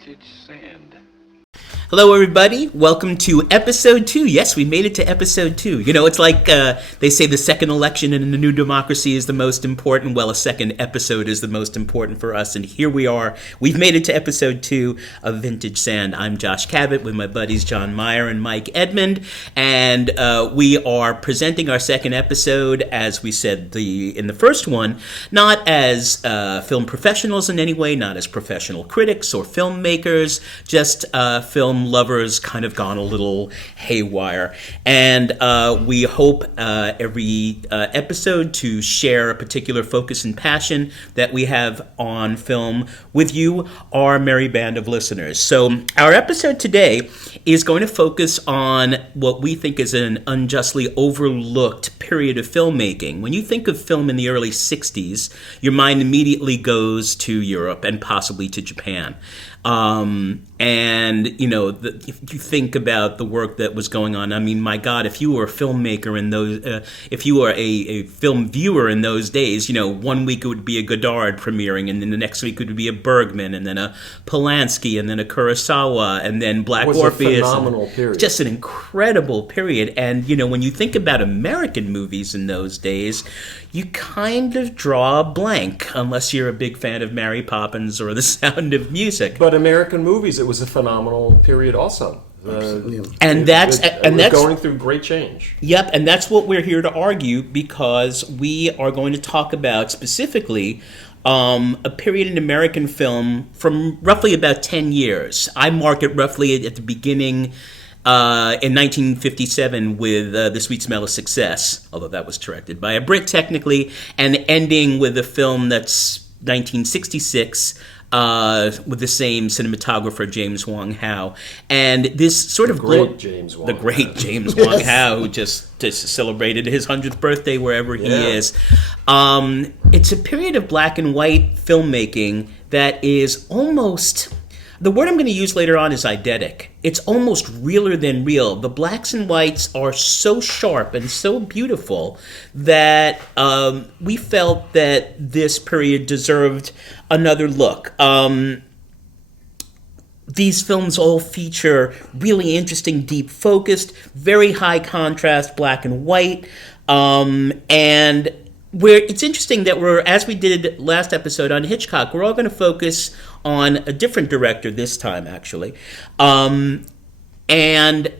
vintage sand. Hello, everybody. Welcome to episode 2. Yes, we made it to episode 2. You know, it's like they say the second election in a new democracy is the most important. Well, a second episode is the most important for us. And here we are. We've made it to episode 2 of Vintage Sand. I'm Josh Cabot with my buddies John Meyer and Mike Edmond. And we are presenting our second episode, as we said in the first one, not as film professionals in any way, not as professional critics or filmmakers, just film lovers kind of gone a little haywire. And we hope every episode to share a particular focus and passion that we have on film with you, our merry band of listeners. So our episode today is going to focus on what we think is an unjustly overlooked period of filmmaking. When you think of film in the early 60s, your mind immediately goes to Europe and possibly to Japan. And, you know, if you think about the work that was going on, I mean, my God, if you were a filmmaker in those, if you were a film viewer in those days, you know, one week it would be a Godard premiering, and then the next week it would be a Bergman, and then a Polanski, and then a Kurosawa, and then Black Orpheus. It was a phenomenal period. Just an incredible period. And, you know, when you think about American movies in those days, you kind of draw a blank, unless you're a big fan of Mary Poppins or The Sound of Music. But American movies, it was a phenomenal period also. And that's going through great change. Yep, and that's what we're here to argue, because we are going to talk about specifically a period in American film from roughly about 10 years. I mark it roughly at the beginning in 1957 with The Sweet Smell of Success, although that was directed by a Brit technically, and ending with a film that's 1966 with the same cinematographer, James Wong Howe. And this sort of the great James Wong Howe, who just celebrated his 100th birthday wherever he is. It's a period of black and white filmmaking that is almost... The word I'm going to use later on is eidetic. It's almost realer than real. The blacks and whites are so sharp and so beautiful that we felt that this period deserved another look. These films all feature really interesting, deep-focused, very high contrast black and white, and it's interesting that as we did last episode on Hitchcock, we're all going to focus on a different director this time, actually. And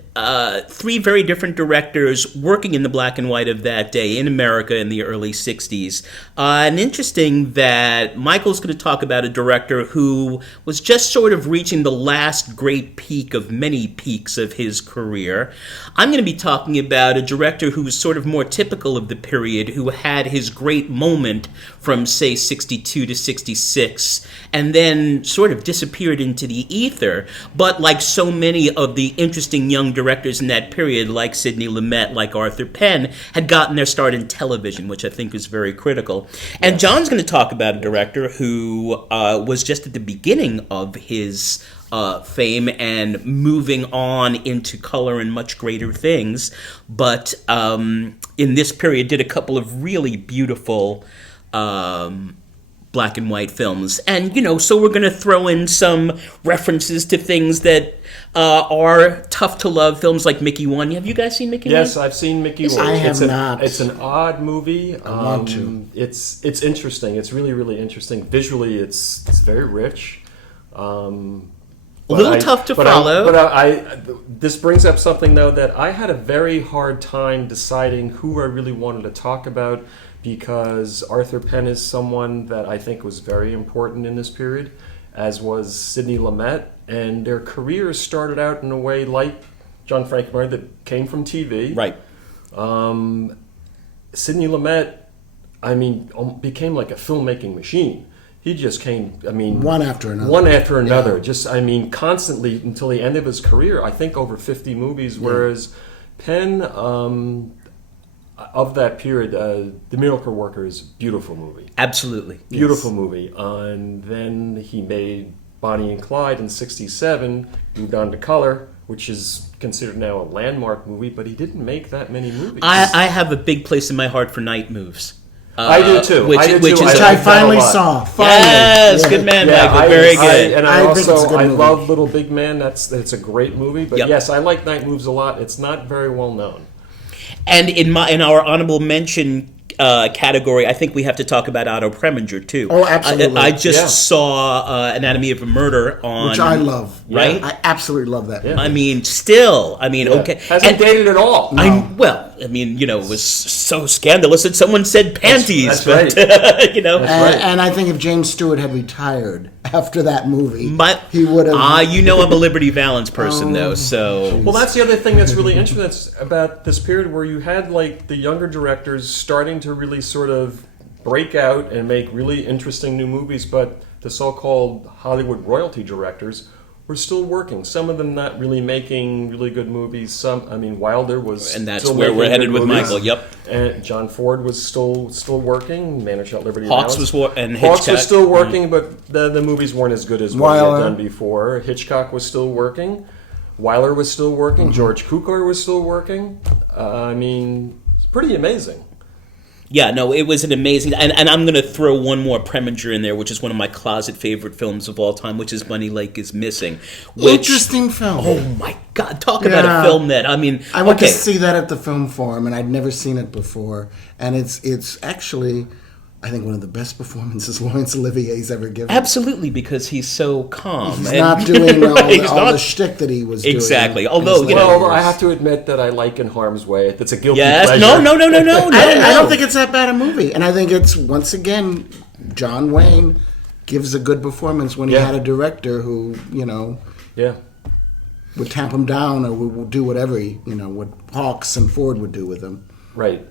three very different directors working in the black and white of that day in America in the early 60s. And interesting that Michael's going to talk about a director who was just sort of reaching the last great peak of many peaks of his career. I'm going to be talking about a director who was sort of more typical of the period, who had his great moment from, say, 62 to 66, and then sort of disappeared into the ether. But like so many of the interesting young directors in that period, like Sidney Lumet, like Arthur Penn, had gotten their start in television, which I think is very critical. And John's going to talk about a director who was just at the beginning of his fame and moving on into color and much greater things, but in this period did a couple of really beautiful black and white films. And, you know, so we're going to throw in some references to things that are tough to love, films like Mickey 1. Have you guys seen Mickey 1? Yes, I've seen Mickey 1. I have not. It's an odd movie. I want to. It's interesting. It's really, really interesting. Visually, it's very rich. A little tough to follow. This brings up something, though, that I had a very hard time deciding who I really wanted to talk about, because Arthur Penn is someone that I think was very important in this period, as was Sidney Lumet, and their careers started out in a way like John Frankenheimer that came from TV. Right. Sidney Lumet, I mean, became like a filmmaking machine. He just came, I mean... One after another. Yeah. Just, I mean, constantly until the end of his career, I think over 50 movies, whereas Penn... of that period, The Miracle Workers, beautiful movie. Absolutely. Beautiful movie. And then he made Bonnie and Clyde in 67, moved on to color, which is considered now a landmark movie, but he didn't make that many movies. I have a big place in my heart for Night Moves. I do too. Which I do is too. Which I I like that a finally lot. saw. Finally. Yes, Yeah. good man, Yeah, Michael. Very good. I think it's a good I movie. love Little Big Man. That's a great movie. But Yep. yes, I like Night Moves a lot. It's not very well known. And in our honorable mention category, I think we have to talk about Otto Preminger too. Oh, absolutely. I just Yeah. saw Anatomy of a Murder on, Which I love. Right? I absolutely love that. Yeah. I mean, still, I mean, Yeah. okay. Hasn't And dated at all. I mean, you know, it was so scandalous that someone said panties. That's but, you know, right. And I think if James Stewart had retired after that movie, but he would have. you know, I'm a Liberty Valance person, though. So Well, that's the other thing that's really interesting that's about this period where you had like the younger directors starting to really sort of break out and make really interesting new movies, but the so-called Hollywood royalty directors were still working. Some of them not really making really good movies. Wilder was, and that's still where we're making headed good with movies. Michael. Yep. And John Ford was still working. Manager at Liberty Hawks Valance. and Hawks Hitchcock. was still working, but the movies weren't as good as what he Wyler. had done before. Hitchcock was still working. Weiler was still working. George Cukor was still working. It's pretty amazing. Yeah, no, it was an amazing... And I'm going to throw one more Preminger in there, which is one of my closet favorite films of all time, which is Bunny Lake is Missing. Which, Interesting film. oh, my God. Talk about a film that... I mean, I went okay. to see that at the film forum, and I'd never seen it before. And it's actually, I think, one of the best performances Laurence Olivier's ever given. Absolutely, because he's so calm. He's not doing all He's the not- shtick that he was Exactly. doing. Although, you know- Well, I have to admit that I like In Harm's Way. It's a guilty Yes. pleasure. No. I don't think it's that bad a movie. And I think it's, once again, John Wayne gives a good performance when he Yeah. had a director who, Yeah. would tamp him down or would do whatever what Hawks and Ford would do with him. Right.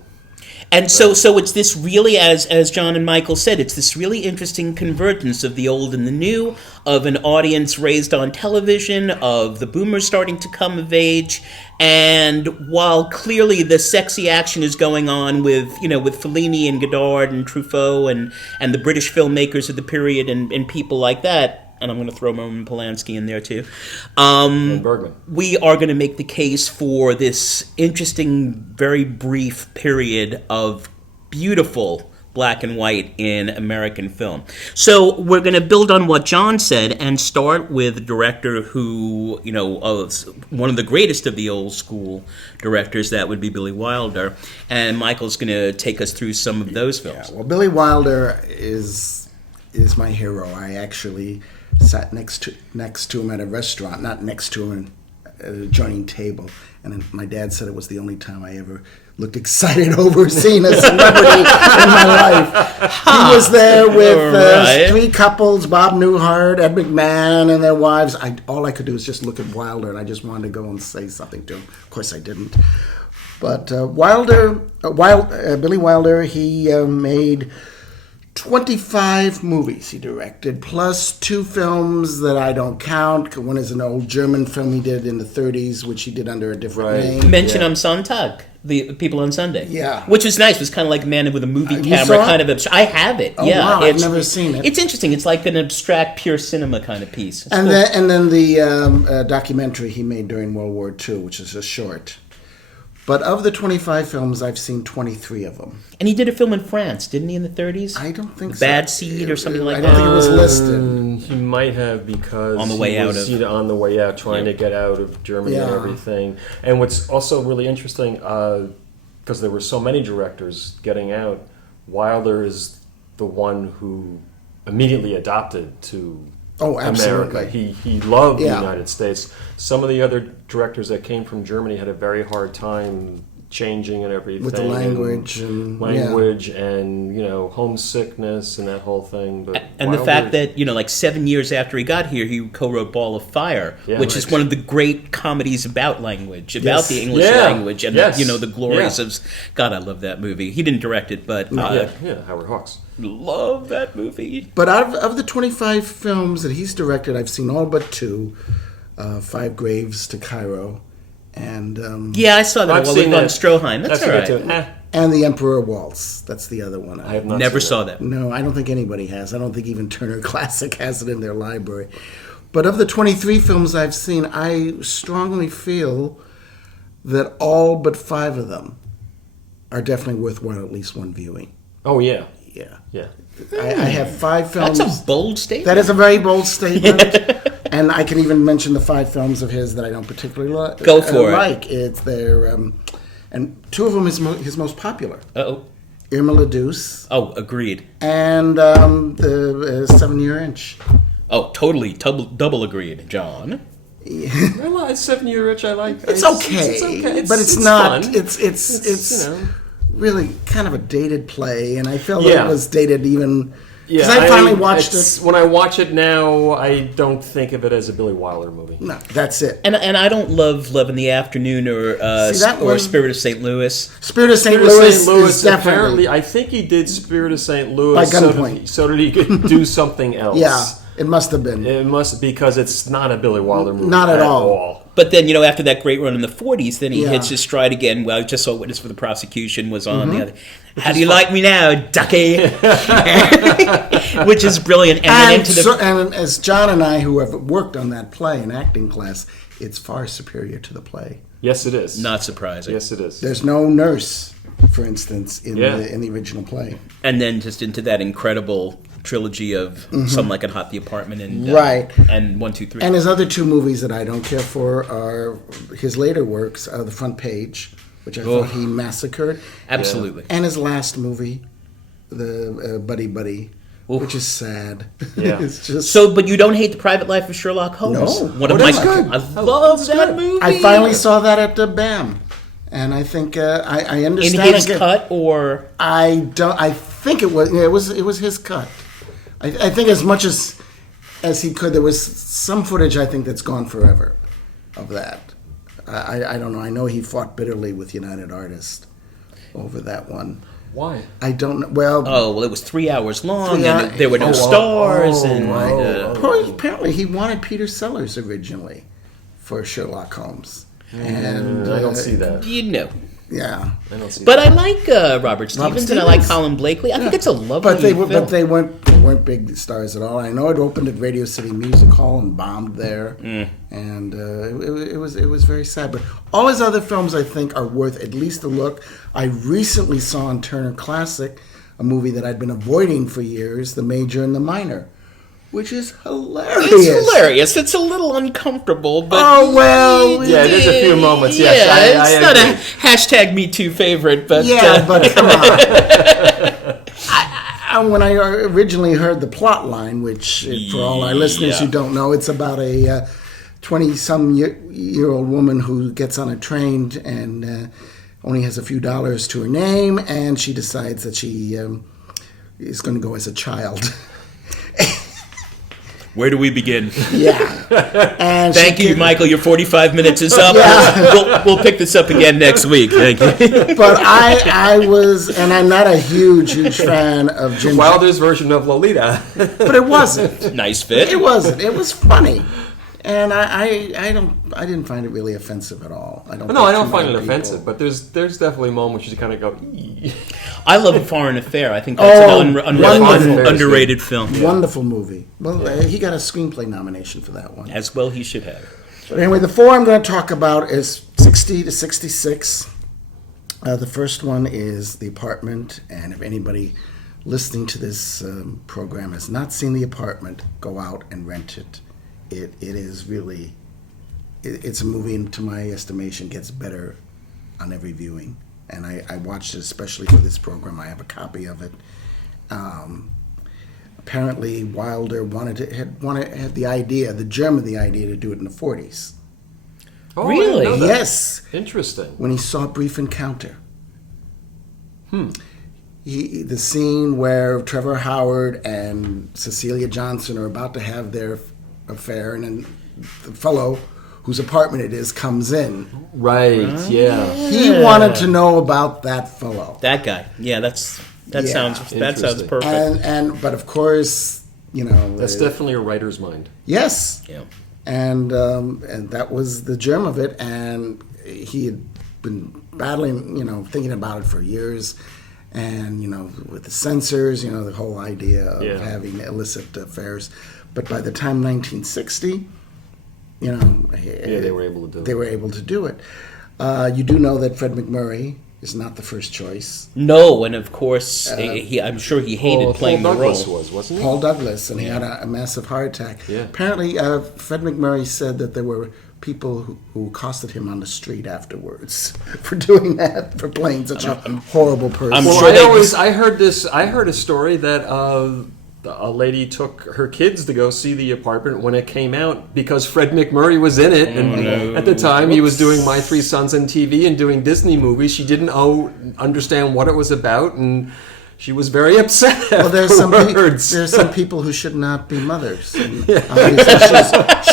And so it's this really, as John and Michael said, it's this really interesting convergence of the old and the new, of an audience raised on television, of the boomers starting to come of age, and while clearly the sexy action is going on with Fellini and Godard and Truffaut and the British filmmakers of the period and people like that, and I'm going to throw Roman Polanski in there too. And Bergman. We are going to make the case for this interesting, very brief period of beautiful black and white in American film. So we're going to build on what John said and start with a director who, one of the greatest of the old school directors, that would be Billy Wilder. And Michael's going to take us through some of those films. Yeah, well, Billy Wilder is my hero. I actually sat next to him at a restaurant, not next to him at an adjoining table. And my dad said it was the only time I ever looked excited over seeing a celebrity in my life. He was there with Right. three couples, Bob Newhart, Ed McMahon, and their wives. All I could do was just look at Wilder, and I just wanted to go and say something to him. Of course, I didn't. But Billy Wilder, he made 25 movies he directed, plus 2 films that I don't count. One is an old German film he did in the 30s, which he did under a different Right. name. Mention am Sonntag, the People on Sunday. Yeah. Which was nice. It was kind of like Man with a movie You camera, saw it? kind of. I have it. Oh, Yeah, wow, I've never seen it. It's interesting. It's like an abstract, pure cinema kind of piece. It's And cool. then the documentary he made during World War II, which is a short. But of the 25 films, I've seen 23 of them. And he did a film in France, didn't he, in the 30s? I don't think so. Bad Seed or something like I that? don't think it was listed. He might have, because On the way he out was of- on the way out, trying to get out of Germany and Yeah. everything. And what's also really interesting, because there were so many directors getting out, Wilder is the one who immediately adopted to Oh, absolutely. America. He loved Yeah. the United States. Some of the other directors that came from Germany had a very hard time changing and everything. With the language and- homesickness and that whole thing. But And the Wilder- fact that, like 7 years after he got here, he co-wrote Ball of Fire, Yeah, which is right. one of the great comedies about language, about Yes. the English Yeah. language, and Yes. the glories Yeah. of... God, I love that movie. He didn't direct it, but I Howard Hawks. love that movie. But out of the 25 films that he's directed, I've seen all but 2. 5 Graves to Cairo, and Yeah, I saw that I've one seen with Von that. Stroheim. That's all good right. too. and The Emperor Waltz. That's the other one. I have not Never seen saw it. that. No, I don't think anybody has. I don't think even Turner Classic has it in their library. But of the 23 films I've seen, I strongly feel that all but 5 of them are definitely worthwhile at least one viewing. Oh yeah, Yeah. yeah. I have 5 films. That's a bold statement. That is a very bold statement. And I can even mention the 5 films of his that I don't particularly Go for it. like. It's their, and 2 of them is his most popular. Uh-oh. Irma la Douce Oh, agreed. and the 7-Year Itch. Oh, totally. Double agreed, John. Well, it's 7-Year Itch. I like. It's okay, It's okay. but it's not. Fun. It's you know. really kind of a dated play, and I felt Yeah. it was dated even because Yeah, I finally watched it's- it. When I watch it now, I don't think of it as a Billy Wilder movie. No, that's it. And I don't love Love in the Afternoon or See, that one- Spirit of St. Louis. Spirit of St. Spirit of Louis, St. Louis is definitely apparently, I think he did Spirit of St. Louis By so gunpoint. so that he could do something else. yeah. It must have been. It must, because it's not a Billy Wilder movie. Not at all. But then, after that great run in the 40s, then he Yeah. hits his stride again. Well, I just saw Witness for the Prosecution was on Mm-hmm. the other. How do you like me now, Ducky? Which is brilliant. And then And, into the... so, and as John and I, who have worked on that play in acting class, it's far superior to the play. Yes, it is. Not surprising. Yes, it is. There's no nurse, for instance, in Yeah. the original play. And then just into that incredible trilogy of Some Like It Hot, The Apartment, and Right. and 1, 2, 3. And his other 2 movies that I don't care for are his later works, The Front Page, which I thought he massacred, Absolutely. and his last movie, the Buddy Buddy, which is sad. Yeah. It's just So, but you don't hate The Private Life of Sherlock Holmes? No. One of Oh, my... that's good. I love that movie. I finally saw that at the BAM, and I think I In understand his it. cut, or... I don't. I think it was. Yeah, it was his cut. I think as much as he could. There was some footage I think that's gone forever of that. I don't know. I know he fought bitterly with United Artists over that one. Why? I don't know. Well, Oh, well, it was 3 hours long, 3 and hours- there were no stars, and... apparently he wanted Peter Sellers originally for Sherlock Holmes, and I don't see that. Yeah. I don't see But that. I like Robert Stevens, and I like Stevens. Colin Blakely. I think it's a lovely But they film. weren't big stars at all. I know it opened at Radio City Music Hall and bombed there, and it was very sad. But all his other films, I think, are worth at least a look. I recently saw on Turner Classic a movie that I'd been avoiding for years, The Major and the Minor, which is hilarious. It's hilarious. It's a little uncomfortable, but... Oh, well, Yeah, there's a few moments, yes, Yeah, I it's not agree. a hashtag Me Too favorite, but... Yeah, but come on. When I originally heard the plot line, which for all our listeners who don't know, it's about a 20-some-year-old woman who gets on a train and only has a few dollars to her name, and she decides that she is going to go as a child. Where do we begin? Yeah. And Thank you, Michael. Your 45 minutes is up. Yeah. We'll pick this up again next week. Thank you. But I was, and I'm not a huge fan of Ginger. Wilder's version of Lolita. But it wasn't. Nice fit. It wasn't. It was funny, and I didn't find it really offensive at all. I don't. No, I don't think find too it many people- offensive, but there's definitely moments you kind of go, "Eee." I love A Foreign Affair. I think that's an wonderful. underrated film. Wonderful movie. Well, he got a screenplay nomination for that one. As well he should have. But anyway, the 4 I'm going to talk about is 60 to 66. The first one is The Apartment, and if anybody listening to this program has not seen The Apartment, go out and rent it. It is really, it's a movie, and to my estimation, gets better on every viewing. And I watched it especially for this program. I have a copy of it. Apparently, Wilder had the idea, the germ of the idea, to do it in the 40s. Oh, I didn't Really? know that. Yes, Interesting. when he saw Brief Encounter. The scene where Trevor Howard and Cecilia Johnson are about to have their affair, and then the fellow whose apartment it is comes in. Right, yeah. He wanted to know about that fellow. That guy. Yeah, that Yeah, sounds interesting. perfect. But of course, That's definitely a writer's mind. yes. Yeah. And that was the germ of it, and he had been battling, thinking about it for years, and with the censors, the whole idea of having illicit affairs. But by the time 1960, they were able to do it. They were able to do it. You do know that Fred McMurray is not the first choice. No, and of course, I'm sure he hated playing Paul the role. Douglas wasn't he? Paul Douglas, and he had a massive heart attack. Yeah. Apparently, Fred McMurray said that there were people who accosted him on the street afterwards for doing that, for playing such a horrible person. I'm Well, sure I heard a story that a lady took her kids to go see the apartment when it came out because Fred McMurray was in it, and at the time he was doing My Three Sons on TV and doing Disney movies. She didn't understand what it was about, and she was very upset. Well, there's some people who should not be mothers. And she's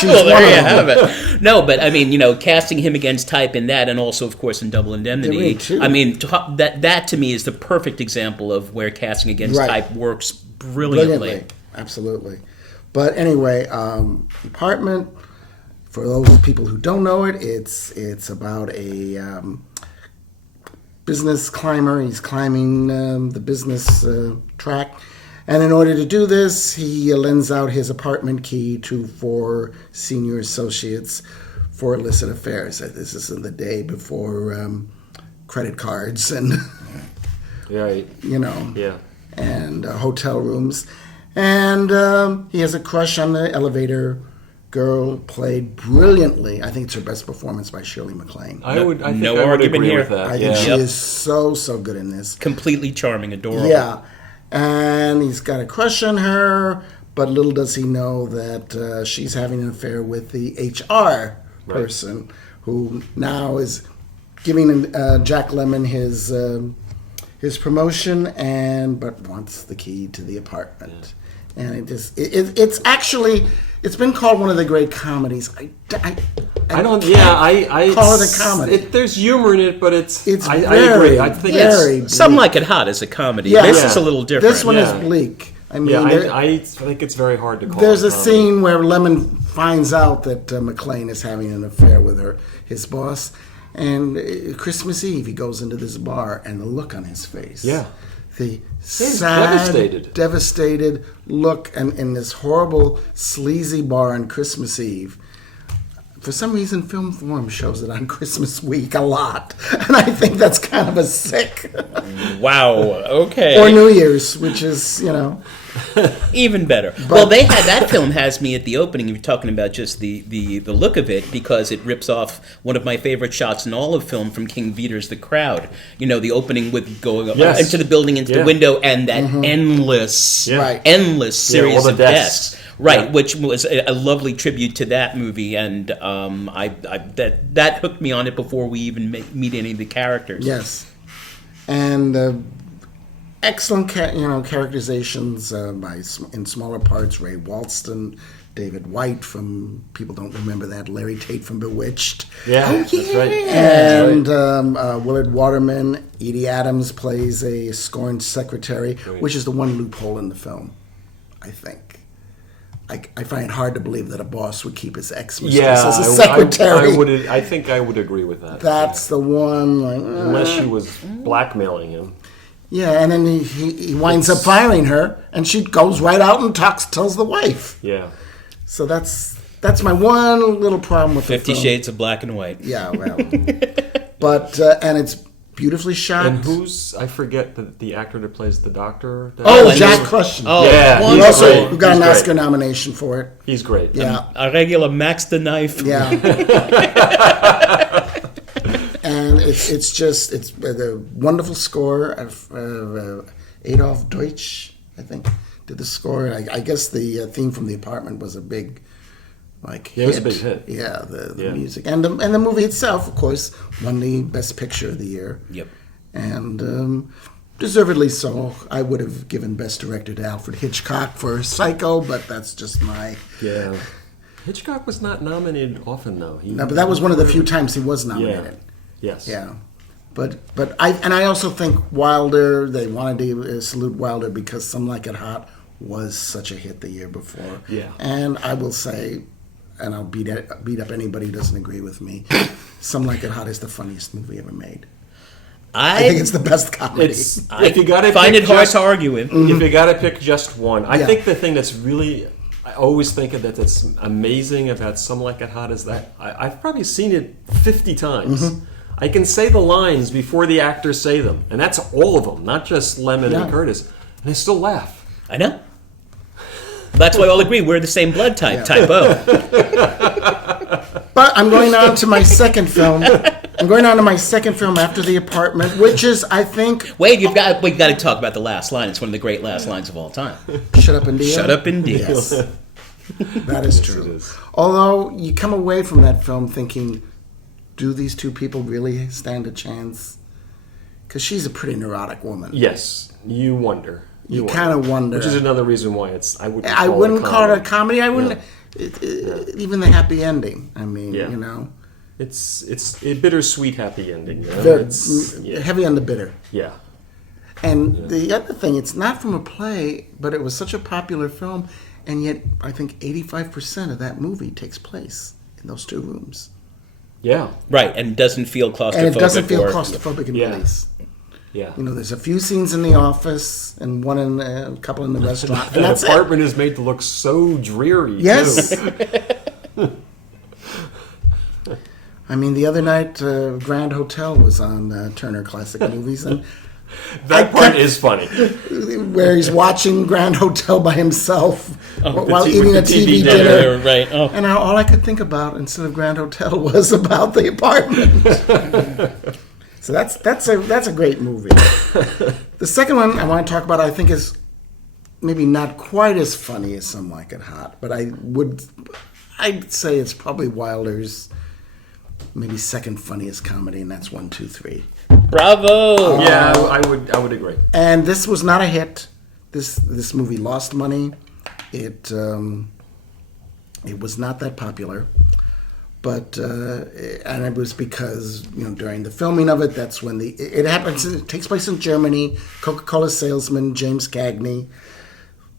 Well, one there you of them. have it. No, but I mean, casting him against type in that, and also, of course, in Double Indemnity. Yeah, me too. I mean, that to me is the perfect example of where casting against Right. type works brilliantly. Absolutely. But anyway, Apartment, for those people who don't know it, it's about a business climber. He's climbing the business track. And in order to do this, he lends out his apartment key to 4 senior associates for illicit affairs. This is in the day before credit cards and, Right. Yeah. and hotel rooms. And he has a crush on the elevator girl, played brilliantly. I think it's her best performance by Shirley MacLaine. I would no agree argument here. with that. I Yeah. think she is so good in this. Completely charming, adorable. Yeah. And he's got a crush on her, but little does he know that she's having an affair with the HR person who now is giving Jack Lemmon his promotion, but wants the key to the apartment. And it's actually, it's been called one of the great comedies. I call it a comedy. There's humor in it, but I very, agree. I think very it's Some Like It Hot is a comedy. Yeah. This Yeah. is a little different. This one is bleak. I mean, I think it's very hard to call. there's it a comedy. scene where Lemon finds out that McLean is having an affair with his boss, and Christmas Eve he goes into this bar, and the look on his face, the sad, devastated look, and in this horrible, sleazy bar on Christmas Eve. For some reason, Film Forum shows it on Christmas week a lot, and I think that's kind of a sick. Wow. Okay. Or New Year's, which is, Even better. Well, that film has me at the opening. You're talking about just the look of it, because it rips off one of my favorite shots in all of film from King Vidor's The Crowd. The opening with going into the building, into the window, and that endless series all the of deaths. deaths. Right, which was a lovely tribute to that movie, and that hooked me on it before we even meet any of the characters. Yes, and excellent, characterizations in smaller parts. Ray Walston, David White from people don't remember that. Larry Tate from Bewitched. That's right. And Willard Waterman. Edie Adams plays a scorned secretary, which is the one loophole in the film, I think. I find it hard to believe that a boss would keep his ex-mistress as a secretary. I think I would agree with that. That's the one. Unless she was blackmailing him. Yeah, and then he winds up firing her, and she goes right out and tells the wife. Yeah. So that's my one little problem with 50 the film. Shades of Black and White. Yeah, well, but and it's beautifully shot. And I forget the actor that plays the doctor. Jack Crushing. Oh, yeah, He also got an He's Oscar great. nomination for it. He's great. Yeah, A regular Max the Knife. yeah. And it's a wonderful score of Adolf Deutsch, I think, did the score. I guess the theme from The Apartment was a big hit. It was a big hit. Yeah, the music and the movie itself, of course, won the Best Picture of the year. Yep. And deservedly so. I would have given Best Director to Alfred Hitchcock for Psycho, but that's just my. Yeah. Hitchcock was not nominated often, though. No, but that was one of the few times he was nominated. Yes. Yeah. But I also think Wilder, they wanted to salute Wilder because Some Like It Hot was such a hit the year before. Yeah. And I will say, and I'll beat up anybody who doesn't agree with me, Some Like It Hot is the funniest movie ever made. I think it's the best comedy. I find it hard to argue with. If you got to pick just one, I think the thing that's really, I always think of that's amazing about Some Like It Hot is that I've probably seen it 50 times. I can say the lines before the actors say them, and that's all of them, not just Lemon and Curtis, and I still laugh. I know. That's why we all agree we're the same blood type, type O. But I'm going on to my second film. After The Apartment, which is, I think... Wait, you've got to talk about the last line. It's one of the great last lines of all time. Shut up and deal. Shut up and deal. Yes. That is true. It is. Although, you come away from that film thinking, do these two people really stand a chance? Because she's a pretty neurotic woman. Yes, you wonder. You kind of wonder. Which is another reason why I wouldn't call it a comedy. I wouldn't... Even the happy ending. I mean, you know... It's a bittersweet happy ending. You know? Heavy on the bitter. Yeah. And the other thing, it's not from a play, but it was such a popular film, and yet I think 85% of that movie takes place in those two rooms. Yeah. Right, and doesn't feel claustrophobic. And it doesn't feel claustrophobic in release. Yeah. You know, there's a few scenes in the office and a couple in the restaurant. And that apartment is made to look so dreary, yes. too. I mean, the other night, Grand Hotel was on Turner Classic Movies, and that part is funny. Where he's watching Grand Hotel by himself while eating a TV dinner. Right. Oh. And all I could think about instead of Grand Hotel was about The Apartment. So that's a great movie. The second one I want to talk about, I think, is maybe not quite as funny as Some Like It Hot, but I'd say it's probably Wilder's maybe second funniest comedy, and that's 1, 2, 3. Bravo! Yeah, I would agree. And this was not a hit. This movie lost money. It was not that popular, but and it was because during the filming of it, that's when it happens. It takes place in Germany. Coca-Cola salesman James Cagney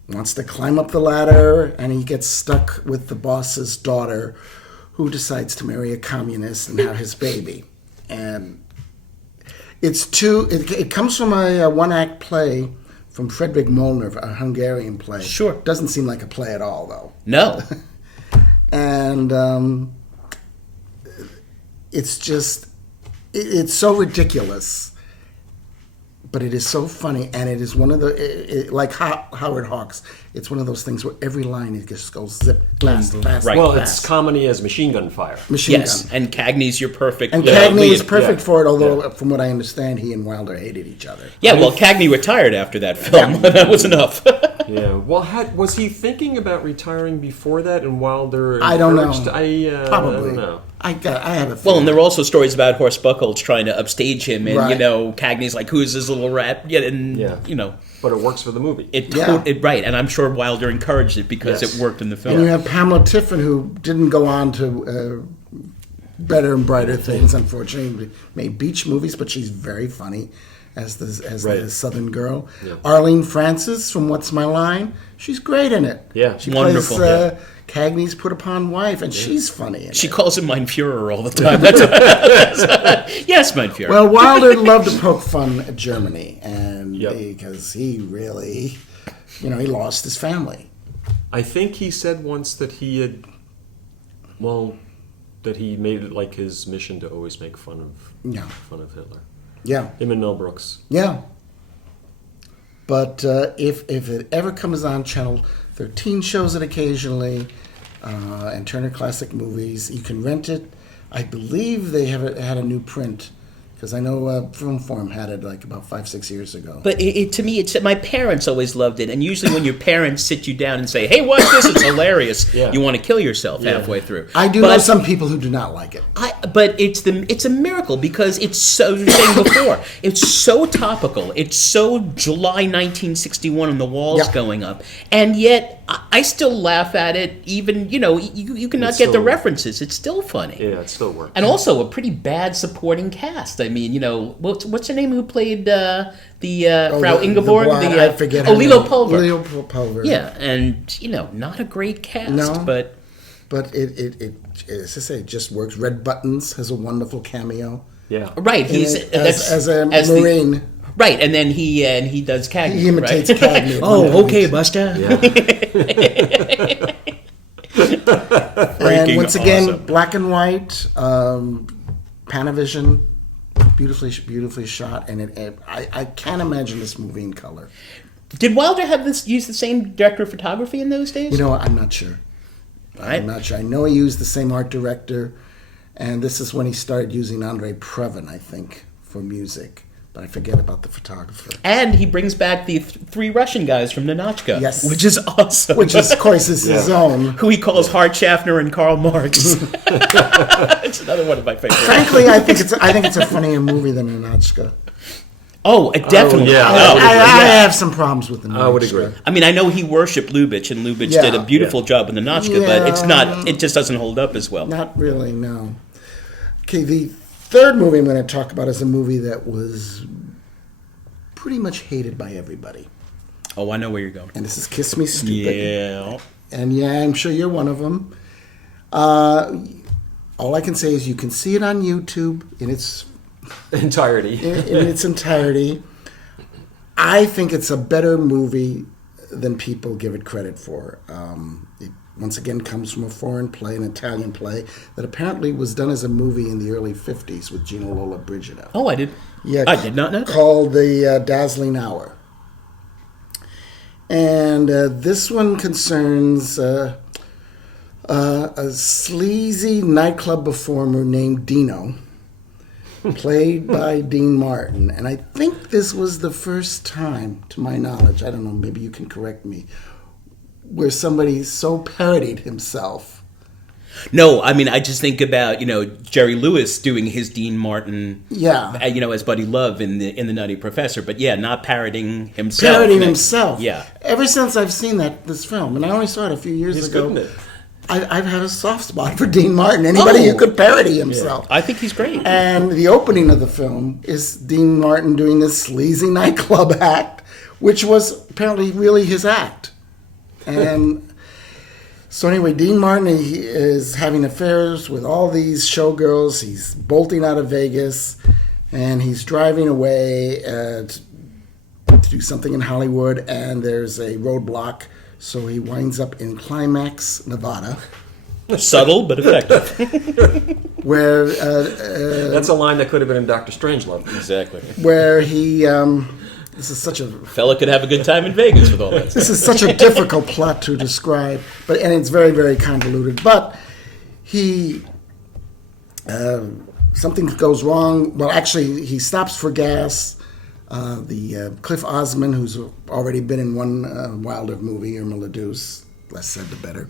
wants to climb up the ladder, and he gets stuck with the boss's daughter, who decides to marry a communist and have his baby. And it comes from a one-act play from Friedrich Molnar, a Hungarian play. Sure. Doesn't seem like a play at all, though. No. And it's just, it's so ridiculous, but it is so funny, and it is one of like Howard Hawks, it's one of those things where every line it just goes zip, fast. Right. Well, fast. it's comedy as machine gun fire. Yes, and Cagney's your perfect And Cagney is perfect Yeah. for it, although from what I understand, he and Wilder hated each other. Yeah, well, Cagney retired after that film. That was enough. Yeah. Well, was he thinking about retiring before that, and Wilder? I don't know. Probably. I don't know. I have a feeling. Well, and there were also stories about Horst Buchholz trying to upstage him, and Right. Cagney's like, "Who's this little rat?" Yeah, and But it works for the movie. Right, and I'm sure Wilder encouraged it because Yes. it worked in the film. And you have Pamela Tiffin, who didn't go on to better and brighter things, unfortunately. Made beach movies, but she's very funny as the Southern girl. Yeah. Arlene Francis from What's My Line? She's great in it. Yeah. She Wonderful, plays Cagney's put-upon wife, and she's funny in She it. calls him Mein Führer all the time. Yes, Mein Führer. Well, Wilder loved to poke fun at Germany, and Yep. because he really, he lost his family. I think he said once that he had, that he made it like his mission to always make fun of Hitler. Yeah. Him and Mel Brooks. Yeah. But if it ever comes on, Channel 13 shows it occasionally, and Turner Classic Movies, you can rent it. I believe they had a new print, because I know Film Forum had it like about 5-6 years ago. But to me, my parents always loved it, and usually when your parents sit you down and say, "Hey, watch this, it's hilarious," you want to kill yourself halfway through. I do know some people who do not like it. But it's a miracle because it's so, you were saying before, it's so topical. It's so July 1961 and the walls going up, and yet I still laugh at it. Even you cannot get the references. It's still funny. Yeah, it still works. And also a pretty bad supporting cast. I mean, what's her name who played Frau Ingeborg? I forget her Lilo name. Pulver. Lilo Pulver. Yeah, and not a great cast, No. but it as I say, it just works. Red Buttons has a wonderful cameo. Yeah. right. He's as a Marine. Right, and then he does Cagney. He imitates right? Cagney. Oh, okay, Buster. And once again, awesome. black and white, Panavision, beautifully shot, and I can't imagine this movie in color. Did Wilder use the same director of photography in those days? You know, I'm not sure. I'm not sure. I know he used the same art director, and this is when he started using Andrei Previn, I think, for music. But I forget about the photographer. And he brings back the three Russian guys from Ninotchka, Yes. which is awesome. Which, is, of course, is his own. Who he calls Hart Schaffner and Karl Marx. It's another one of my favorites. Frankly, I think it's a funnier movie than Ninotchka. Oh, definitely. yeah. I have some problems with the Ninotchka. I would agree. I mean, I know he worshipped Lubitsch, and Lubitsch did a beautiful job with Ninotchka, but it's not. It just doesn't hold up as well. Not really, no. Okay, the third movie I'm going to talk about is a movie that was pretty much hated by everybody. Oh, I know where you're going. And this is Kiss Me Stupid. Yeah. And yeah, I'm sure you're one of them. All I can say is you can see it on YouTube in its Entirety. in its entirety. I think it's a better movie than people give it credit for. It once again comes from a foreign play, an Italian play, that apparently was done as a movie in the early 50s with Gino Lollobrigida. Oh, I did. Yeah, I did not know that. Called The Dazzling Hour. And this one concerns a sleazy nightclub performer named Dino, played by Dean Martin. And I think this was the first time, to my knowledge, I don't know, maybe you can correct me, where somebody so parodied himself. No, I mean, I just think about, Jerry Lewis doing his Dean Martin, as Buddy Love in the Nutty Professor, but not parodying himself. Parodying himself. Yeah. Ever since I've seen this film, and I only saw it a few years ago, good, isn't it? I've had a soft spot for Dean Martin. Anybody who could parody himself. I think he's great. And the opening of the film is Dean Martin doing this sleazy nightclub act, which was apparently really his act. And so anyway, Dean Martin is having affairs with all these showgirls. He's bolting out of Vegas, and he's driving away to do something in Hollywood, and there's a roadblock. So he winds up in Climax, Nevada. Subtle but effective. Where that's a line that could have been in Dr. Strangelove. Exactly. Where he this is such a fella could have a good time in Vegas with all that. This is such a difficult plot to describe, and it's very, very convoluted. But he something goes wrong. Well, actually, he stops for gas. The Cliff Osmond, who's already been in one Wilder movie, Irma la Douce, less said the better.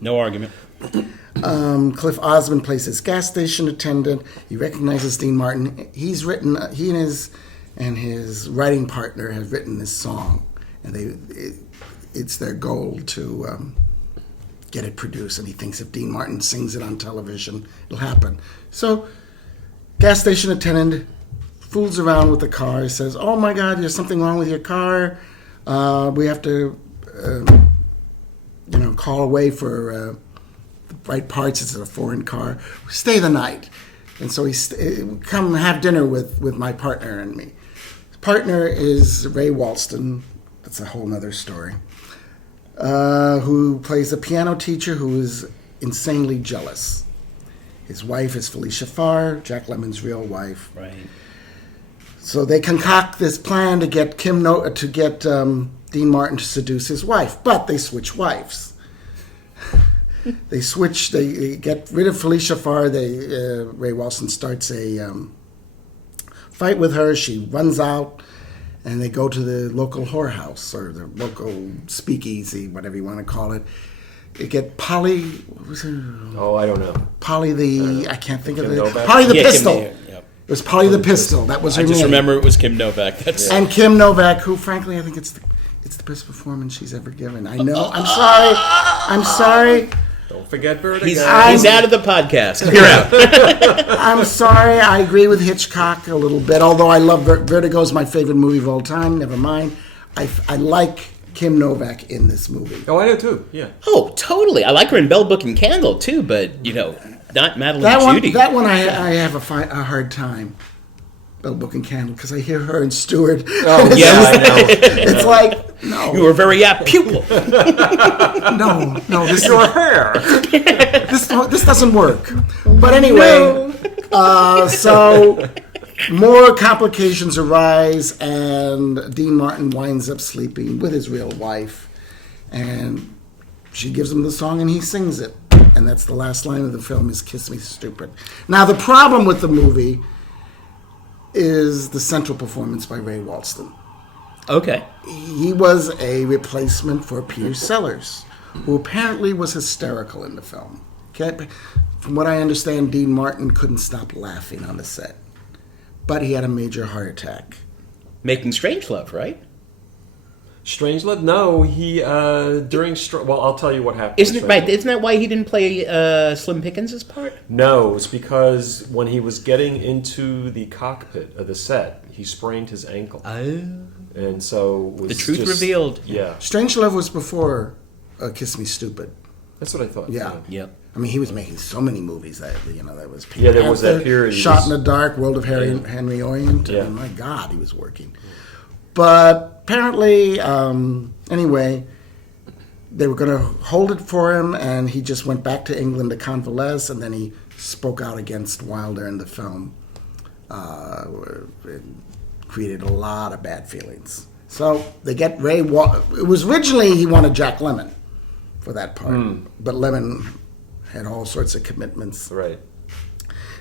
No argument. Cliff Osmond plays his gas station attendant. He recognizes Dean Martin. He and his writing partner have written this song, and it's their goal to get it produced. And he thinks if Dean Martin sings it on television, it'll happen. So, gas station attendant fools around with the car. He says, "Oh my God, there's something wrong with your car. We have to, call away for the right parts. It's a foreign car. Stay the night." And so come have dinner with my partner and me. His partner is Ray Walston. That's a whole other story. Who plays a piano teacher who is insanely jealous. His wife is Felicia Farr, Jack Lemmon's real wife. Right. So they concoct this plan to get Dean Martin to seduce his wife, but they switch wives. They get rid of Felicia Farr. Ray Walston starts a fight with her. She runs out, and they go to the local whorehouse or the local speakeasy, whatever you want to call it. They get Polly. What was her? Oh, I don't know. Polly I can't think of Kim it. Novak? Polly the Yeah, Pistol. Yep. It was Polly the Pistol. That was her I just name. remember it was Kim Novak. And Kim Novak, who frankly I think it's the best performance she's ever given. I know. I'm sorry. Don't forget Vertigo. He's out of the podcast. You're out. I'm sorry. I agree with Hitchcock a little bit, although I love Vertigo is my favorite movie of all time. Never mind. I like Kim Novak in this movie. Oh, I do too. Yeah. Oh, totally. I like her in Bell, Book, and Candle too, but not Madeline Judy. That one I have a hard time. Bell, Book, and Candle, because I hear her and Stewart. Oh, yeah, I know. It's like, no. You were very apt pupil. No. Your hair. This doesn't work. But anyway, So more complications arise, and Dean Martin winds up sleeping with his real wife, and she gives him the song, and he sings it. And that's the last line of the film is "Kiss Me, Stupid." Now, the problem with the movie is the central performance by Ray Walston. Okay. He was a replacement for Peter Sellers, who apparently was hysterical in the film. Okay? From what I understand, Dean Martin couldn't stop laughing on the set. But he had a major heart attack. Making Strangelove, right? Strangelove? No, he well, I'll tell you what happened. Isn't that why he didn't play Slim Pickens' part? No, it's because when he was getting into the cockpit of the set, he sprained his ankle. Oh. And so was The truth revealed. Yeah. Strangelove was before Kiss Me, Stupid. That's what I thought. Yeah. Yep. I mean, he was making so many movies that that was. Yeah, there was that period. Shot in the Dark, World of Henry Orient. Yeah. My God, he was working. But apparently, anyway, they were going to hold it for him, and he just went back to England to convalesce, and then he spoke out against Wilder in the film. It created a lot of bad feelings. So they get It was originally he wanted Jack Lemmon for that part, but Lemmon had all sorts of commitments. Right.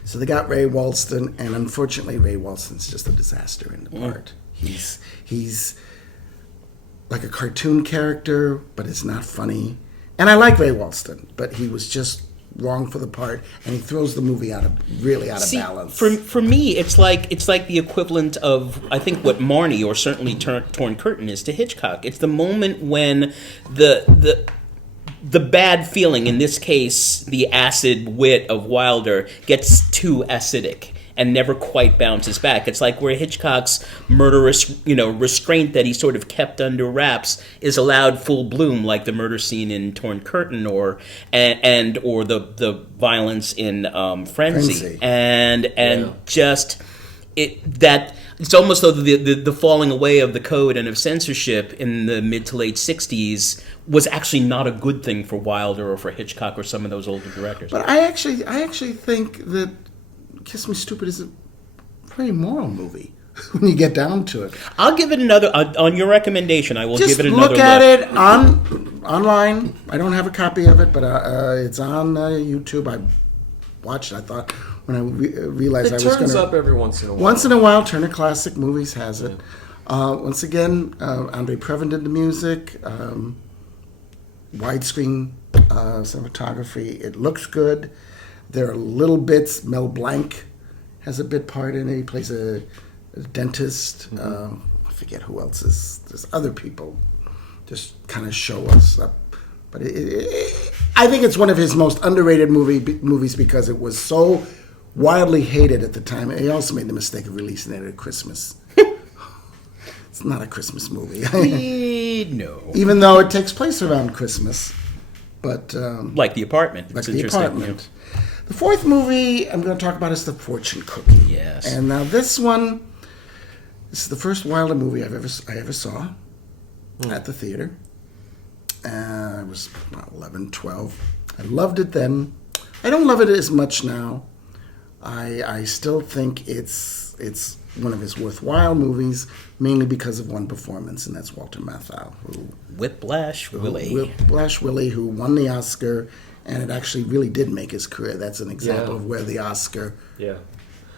So they got Ray Walston, and unfortunately, Ray Walston's just a disaster in the part. He's like a cartoon character, but it's not funny. And I like Ray Walston, but he was just wrong for the part, and he throws the movie out of balance. For me, it's like the equivalent of, I think, what Marnie or certainly Torn Curtain is to Hitchcock. It's the moment when the bad feeling, in this case, the acid wit of Wilder, gets too acidic and never quite bounces back. It's like where Hitchcock's murderous, restraint that he sort of kept under wraps is allowed full bloom, like the murder scene in Torn Curtain, or the violence in Frenzy. And just it's almost though the falling away of the code and of censorship in the mid to late 60s was actually not a good thing for Wilder or for Hitchcock or some of those older directors. But I actually think that Kiss Me Stupid is a very moral movie when you get down to it. I'll give it another, on your recommendation, I will give it another look. Just look at it online. I don't have a copy of it, but it's on YouTube. I watched it. I thought when I realized I was going to... It turns up every once in a while. Once in a while, Turner Classic Movies has it. Once again, Andre Previn did the music. Widescreen cinematography. It looks good. There are little bits. Mel Blanc has a bit part in it. He plays a dentist. I forget who else is. There's other people just kind of show us up. But I think it's one of his most underrated movies because it was so wildly hated at the time. He also made the mistake of releasing it at Christmas. It's not a Christmas movie. No. Even though it takes place around Christmas. But like The Apartment. Like The Apartment. The fourth movie I'm going to talk about is The Fortune Cookie. Yes. And now this is the first Wilder movie I ever saw at the theater. I was about 11, 12. I loved it then. I don't love it as much now. I still think it's one of his worthwhile movies, mainly because of one performance, and that's Walter Matthau. Whiplash Willie. Whiplash Willie, who won the Oscar, and it actually really did make his career. That's an example of where the Oscar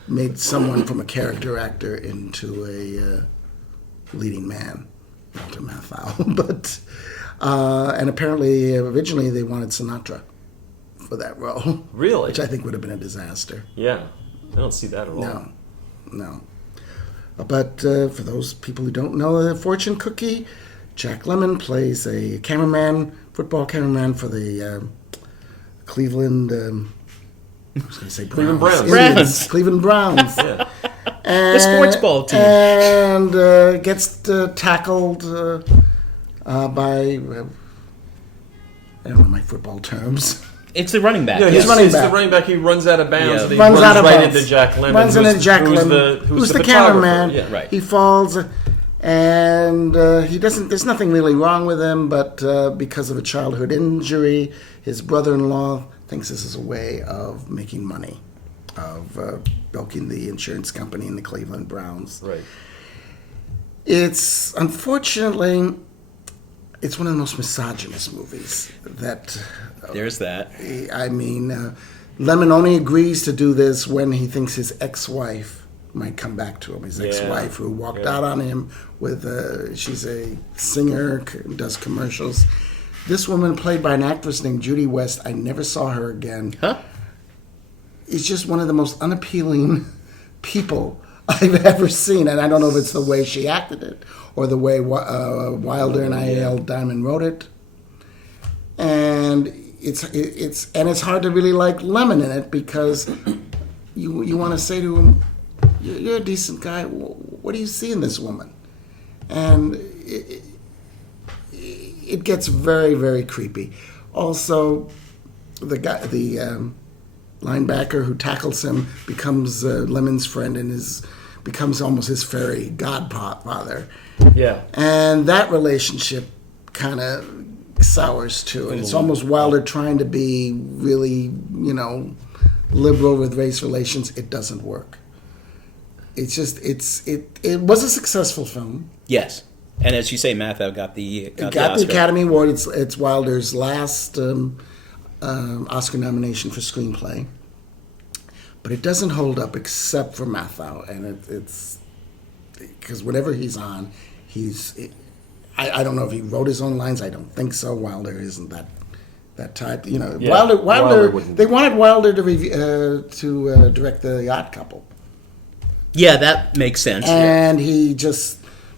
made someone from a character actor into a leading man, Walter Matthau. But and apparently, originally they wanted Sinatra for that role. Really? Which I think would have been a disaster. Yeah, I don't see that at all. No. But for those people who don't know The Fortune Cookie, Jack Lemmon plays a football cameraman for the Cleveland... I was going to say Browns. Cleveland Browns. Yeah. The sports ball team. And gets tackled by... I don't know my football terms. It's the running back. Yeah, he's running back. The running back. He runs out of bounds. Yeah. And he runs out of right bounds. into Jack Lemmon. Runs into Jack Lemmon, who's the cameraman. Yeah. Right. He falls, and he doesn't. There's nothing really wrong with him, but because of a childhood injury, his brother-in-law thinks this is a way of making money. of bilking the insurance company and the Cleveland Browns. Right. It's, unfortunately, it's one of the most misogynist movies that... There's that. I mean, Lemon only agrees to do this when he thinks his ex-wife might come back to him. His ex-wife who walked out on him with, she's a singer, does commercials. This woman, played by an actress named Judy West, I never saw her again. Huh? Is just one of the most unappealing people I've ever seen. And I don't know if it's the way she acted it or the way Wilder and I.L. Diamond wrote it. And it's hard to really like Lemon in it because you want to say to him, you're a decent guy. What do you see in this woman? And it gets very, very creepy. Also, the linebacker who tackles him becomes Lemon's friend and becomes almost his fairy godfather. Yeah. And that relationship kind of sours too. And it's almost Wilder trying to be really, liberal with race relations. It doesn't work. It's just, it was a successful film. Yes. And as you say, Matthau got the Academy Award. It's Wilder's last Oscar nomination for screenplay, but it doesn't hold up except for Matthau, and it's because whatever he's on, I don't know if he wrote his own lines. I don't think so. Wilder isn't that type. Wilder. They wanted Wilder to direct The Odd Couple. Yeah, that makes sense. And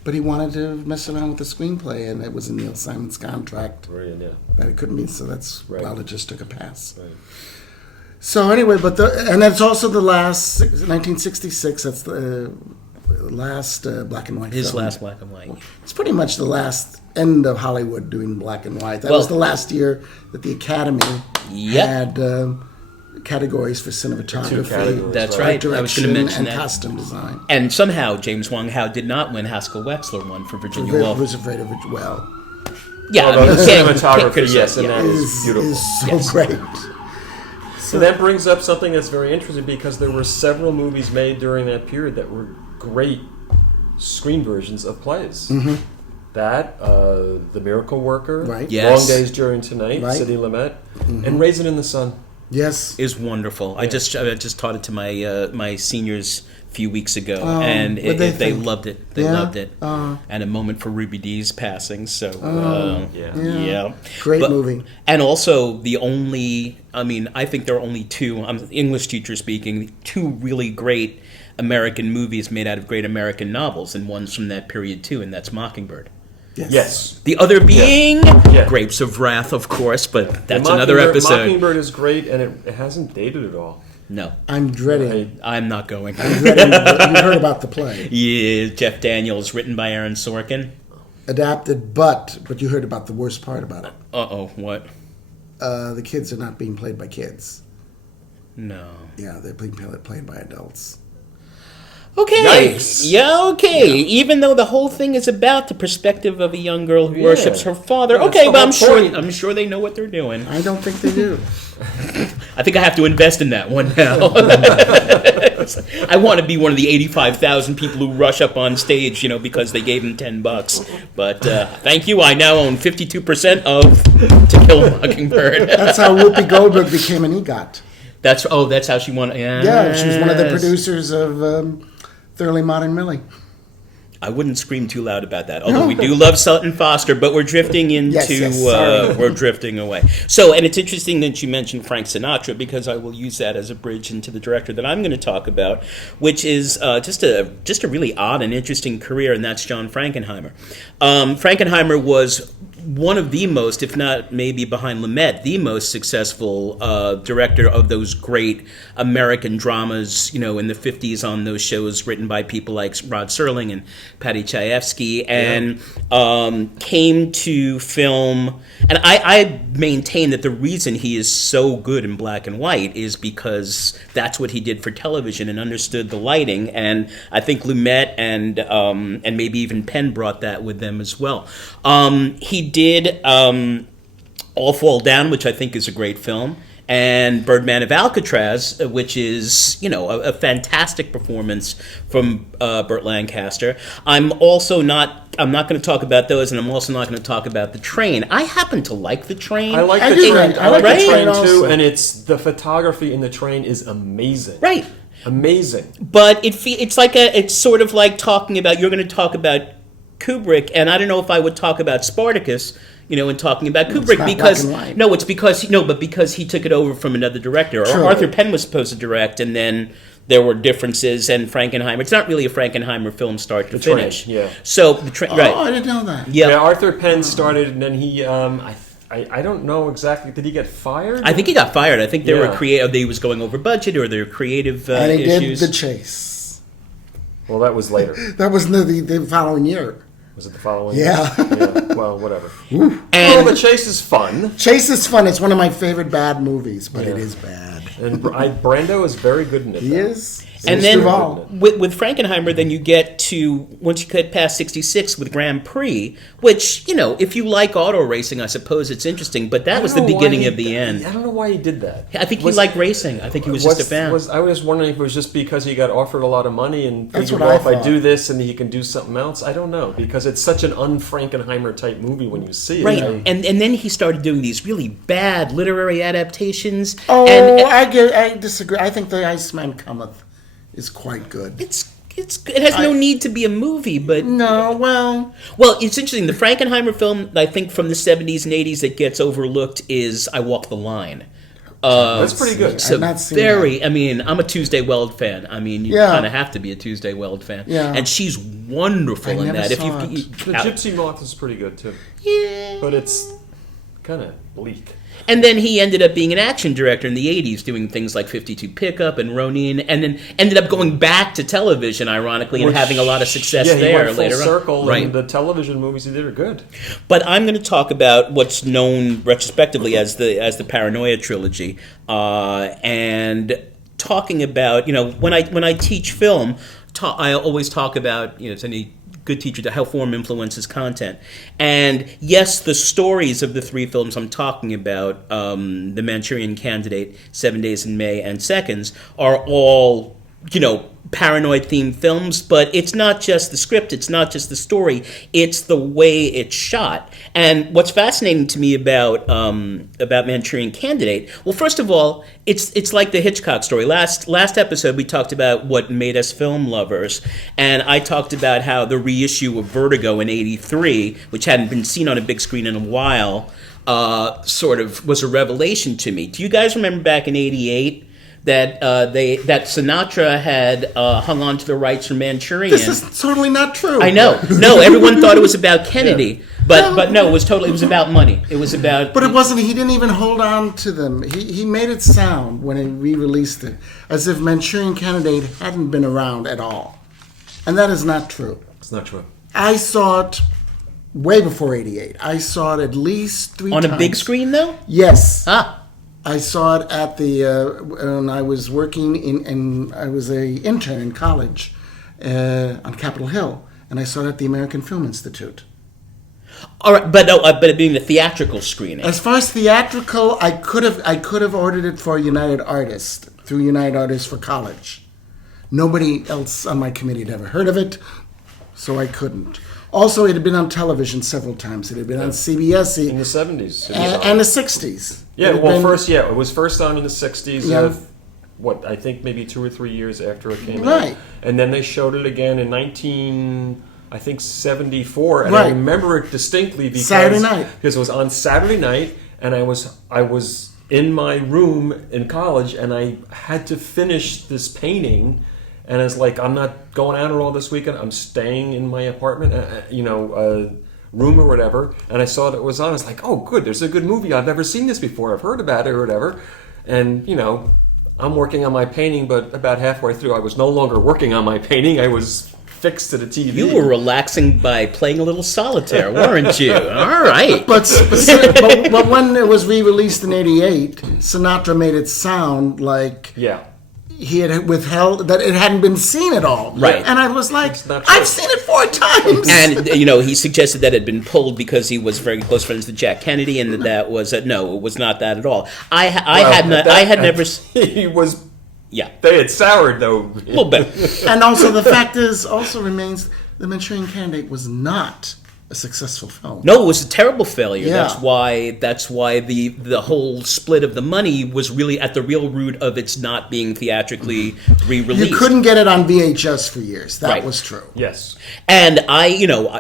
but he wanted to mess around with the screenplay, and it was in Neil Simon's contract that it couldn't be. So that's Wilder just took a pass. Right. So anyway, and that's also the last 1966. That's the last black and white. His film. last black and white. It's pretty much the last end of Hollywood doing black and white. That was the last year that the Academy had categories for cinematography. That's right. I was going to mention that. Costume design. And somehow James Wong Howe did not win. Haskell Wexler won for Virginia Woolf. Was afraid of it. Well, yeah, the cinematography, yes, and that is beautiful. Is so great. So that brings up something that's very interesting because there were several movies made during that period that were great screen versions of plays. Mm-hmm. That, The Miracle Worker, right. Yes. Long Days During Tonight, Right. Sidney Lumet, Mm-hmm. and Raisin in the Sun. Yes, is wonderful. I just taught it to my seniors a few weeks ago, and they loved it. They loved it. And a moment for Ruby Dee's passing. So great movie. And also I think there are only two. I'm English teacher speaking. Two really great American movies made out of great American novels, and one's from that period too, and that's Mockingbird. Yes. The other being Grapes of Wrath, of course, but that's another episode. Mockingbird is great, and it hasn't dated at all. No. I'm dreading. I'm not going. You heard about the play. Yeah, Jeff Daniels, written by Aaron Sorkin. Adapted, but you heard about the worst part about it. Uh-oh, what? The kids are not being played by kids. No. Yeah, they're being played by adults. Okay. Yikes. Yeah, okay. Yeah. Even though the whole thing is about the perspective of a young girl who worships her father. Yeah, okay, but I'm sure they know what they're doing. I don't think they do. I think I have to invest in that one now. I want to be one of the 85,000 people who rush up on stage, because they gave them $10. But thank you. I now own 52% of To Kill a Mockingbird. That's how Whoopi Goldberg became an EGOT. That's how she won. Yeah, she was one of the producers of Thoroughly Modern Millie. I wouldn't scream too loud about that. Although we do love Sutton Foster, but we're drifting into we're drifting away. So, and it's interesting that you mentioned Frank Sinatra because I will use that as a bridge into the director that I'm going to talk about, which is just a really odd and interesting career, and that's John Frankenheimer. Frankenheimer was one of the most, if not maybe behind Lumet, the most successful director of those great American dramas, in the 50s on those shows written by people like Rod Serling and Patty Chayefsky, and came to film. And I maintain that the reason he is so good in black and white is because that's what he did for television and understood the lighting. And I think Lumet and maybe even Penn brought that with them as well. He did All Fall Down, which I think is a great film. and Birdman of Alcatraz, which is, a fantastic performance from Burt Lancaster. I'm not going to talk about those, and I'm also not going to talk about The Train. I happen to like The Train. I like The Train. I like right? The Train Also. too, and the photography in The Train is amazing. Right. Amazing. But it's sort of like talking about, you're going to talk about Kubrick, and I don't know if I would talk about Spartacus, in talking about Kubrick, because he took it over from another director. Or True. Arthur Penn was supposed to direct, and then there were differences, and Frankenheimer. It's not really a Frankenheimer film start to finish. Yeah. So the Train, right? Oh, I didn't know that. Yeah. Arthur Penn started, and then he, I don't know exactly. Did he get fired? I think he got fired. I think they were they was going over budget, or their creative And he issues. did The Chase. Well, that was later. That was the following year. Was it the following? Yeah. Yeah. Well, whatever. And The Chase is fun. Chase is fun. It's one of my favorite bad movies, but it is bad. And Brando is very good in it. He though. is. And Mr. then Val. with Frankenheimer, then you get to, once you get past 66 with Grand Prix, which, if you like auto racing, I suppose it's interesting, but that was the beginning of the end. I don't know why he did that. I think he liked racing. I think he was just a fan. I was wondering if it was just because he got offered a lot of money and That's figured, what well, I if I thought. do this and he can do something else. I don't know, because it's such an un-Frankenheimer type movie when you see it. Right, and then he started doing these really bad literary adaptations. Oh, and I disagree. I think The Iceman Cometh is quite good. it has no need to be a movie, but No, well, it's interesting. The Frankenheimer film, I think, from the 70s and 80s that gets overlooked is I Walk the Line. That's pretty good. So I've not seen very, I'm a Tuesday Weld fan. You kind of have to be a Tuesday Weld fan. Yeah. And she's wonderful I in never that. saw it. The Gypsy Moth is pretty good too. Yeah. But it's kind of bleak. And then he ended up being an action director in the 80s, doing things like 52 Pickup and Ronin, and then ended up going back to television, ironically, and having a lot of success he there went full later circle, on. Right. and the television movies he did are good. But I'm going to talk about what's known retrospectively as the Paranoia trilogy, and talking about, when I teach film, I always talk about, it's any good teacher to how form influences content. And yes, the stories of the three films I'm talking about, The Manchurian Candidate, 7 Days in May, and Seconds, are all, paranoid themed films, but it's not just the script, it's not just the story, it's the way it's shot. And what's fascinating to me about Manchurian Candidate, well, first of all, it's like the Hitchcock story. Last episode we talked about what made us film lovers, and I talked about how the reissue of Vertigo in '83, which hadn't been seen on a big screen in a while, sort of was a revelation to me. Do you guys remember back in '88? That Sinatra had hung on to the rights for Manchurian. this is totally not true. I know. No, everyone thought it was about Kennedy, but no, it was about money. It was about. But it wasn't. He didn't even hold on to them. He made it sound when he re-released it as if Manchurian Candidate hadn't been around at all, and that is not true. It's not true. I saw it way before '88. I saw it at least 3 times. On a big screen, though? Yes. Ah. I saw it at when I was working I was an intern in college on Capitol Hill, and I saw it at the American Film Institute. All right, but it being the theatrical screening. As far as theatrical, I could have ordered it for United Artists, through United Artists for college. Nobody else on my committee had ever heard of it, so I couldn't. Also, it had been on television several times. It had been on CBS In the 70s. and the 60s. Yeah, It had well, been- it was first on in the 60s. Yeah. I think maybe 2 or 3 years after it came out. Right. And then they showed it again in 74, and I Right. remember it distinctly because Saturday night. Because it was on Saturday night, and I was in my room in college, and I had to finish this painting, and I was like, I'm not going out at all this weekend. I'm staying in my apartment, room or whatever, and I saw that it was on. I was like, oh, good, there's a good movie. I've never seen this before. I've heard about it or whatever. And, I'm working on my painting, but about halfway through, I was no longer working on my painting. I was fixed to the TV. You were relaxing by playing a little solitaire, weren't you? All right. But when it was re-released in '88, Sinatra made it sound like Yeah. he had withheld, that it hadn't been seen at all. Right. And I was like, not true. I've seen it 4 times. And he suggested that it had been pulled because he was very close friends with Jack Kennedy, and that was no, it was not that at all. I had never. He was. Yeah, They had soured though. a little bit. And also the fact remains, The Manchurian Candidate was not a successful film. No, it was a terrible failure. Yeah. That's why the whole split of the money was really at the real root of its not being theatrically re-released. You couldn't get it on VHS for years. That Right. was true. Yes. And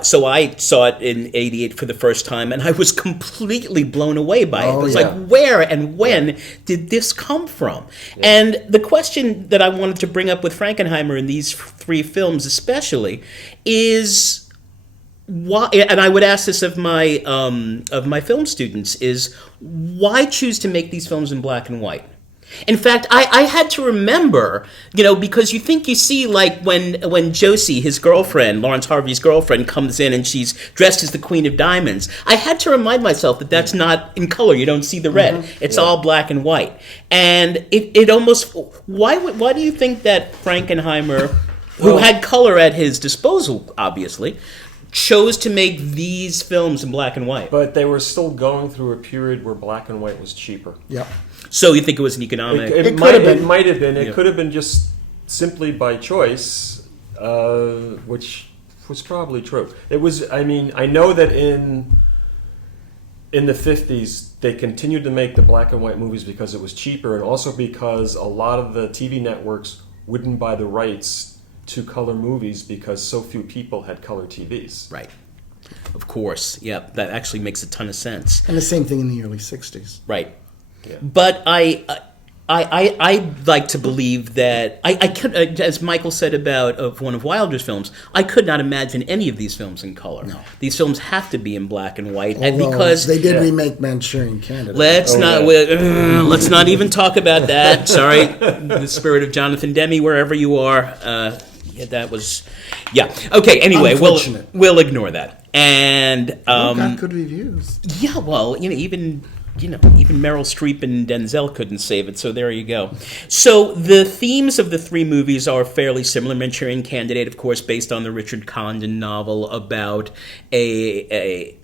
so I saw it in '88 for the first time, and I was completely blown away by it. It was like, where and when did this come from? Yeah. And the question that I wanted to bring up with Frankenheimer in these 3 films especially is, why, and I would ask this of my film students, is why choose to make these films in black and white? In fact, I had to remember, because you see like when Josie, his girlfriend, Lawrence Harvey's girlfriend, comes in and she's dressed as the Queen of Diamonds. I had to remind myself that that's not in color. You don't see the red. It's all black and white. And it almost, why do you think that Frankenheimer, who had color at his disposal, obviously, chose to make these films in black and white? But they were still going through a period where black and white was cheaper. Yep. So you think it was an economic... It might have been. It could have been just simply by choice, which was probably true. It was. I mean, I know that in the 50s they continued to make the black and white movies because it was cheaper, and also because a lot of the TV networks wouldn't buy the rights to color movies because so few people had color TVs. Right. Of course. Yeah, that actually makes a ton of sense. And the same thing in the early 60s. Right. Yeah. But I like to believe that I could, as Michael said of one of Wilder's films, I could not imagine any of these films in color. No. These films have to be in black and white, and because they did remake Manchurian Candidate. Let's not even talk about that. Sorry, the spirit of Jonathan Demme, wherever you are. That was, okay. Anyway, we'll ignore that. And got good reviews. Yeah, well, even Meryl Streep and Denzel couldn't save it, so there you go. So the themes of the 3 movies are fairly similar. Manchurian Candidate, of course, based on the Richard Condon novel about a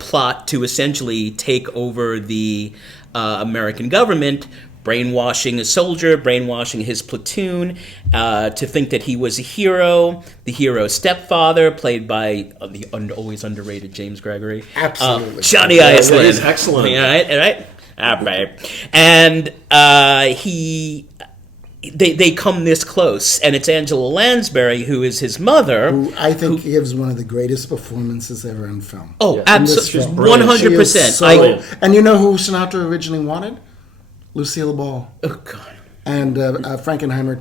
plot to essentially take over the American government, brainwashing a soldier, brainwashing his platoon to think that he was a hero. The hero's stepfather, played by the always underrated James Gregory. Absolutely. Johnny Iceland. He's excellent. Right? All right. And they come this close, and it's Angela Lansbury, who is his mother. Who I think gives one of the greatest performances ever on film. Oh, Yeah. absolutely. 100%. And you know who Sinatra originally wanted? Lucille Ball. Oh, God. And Frankenheimer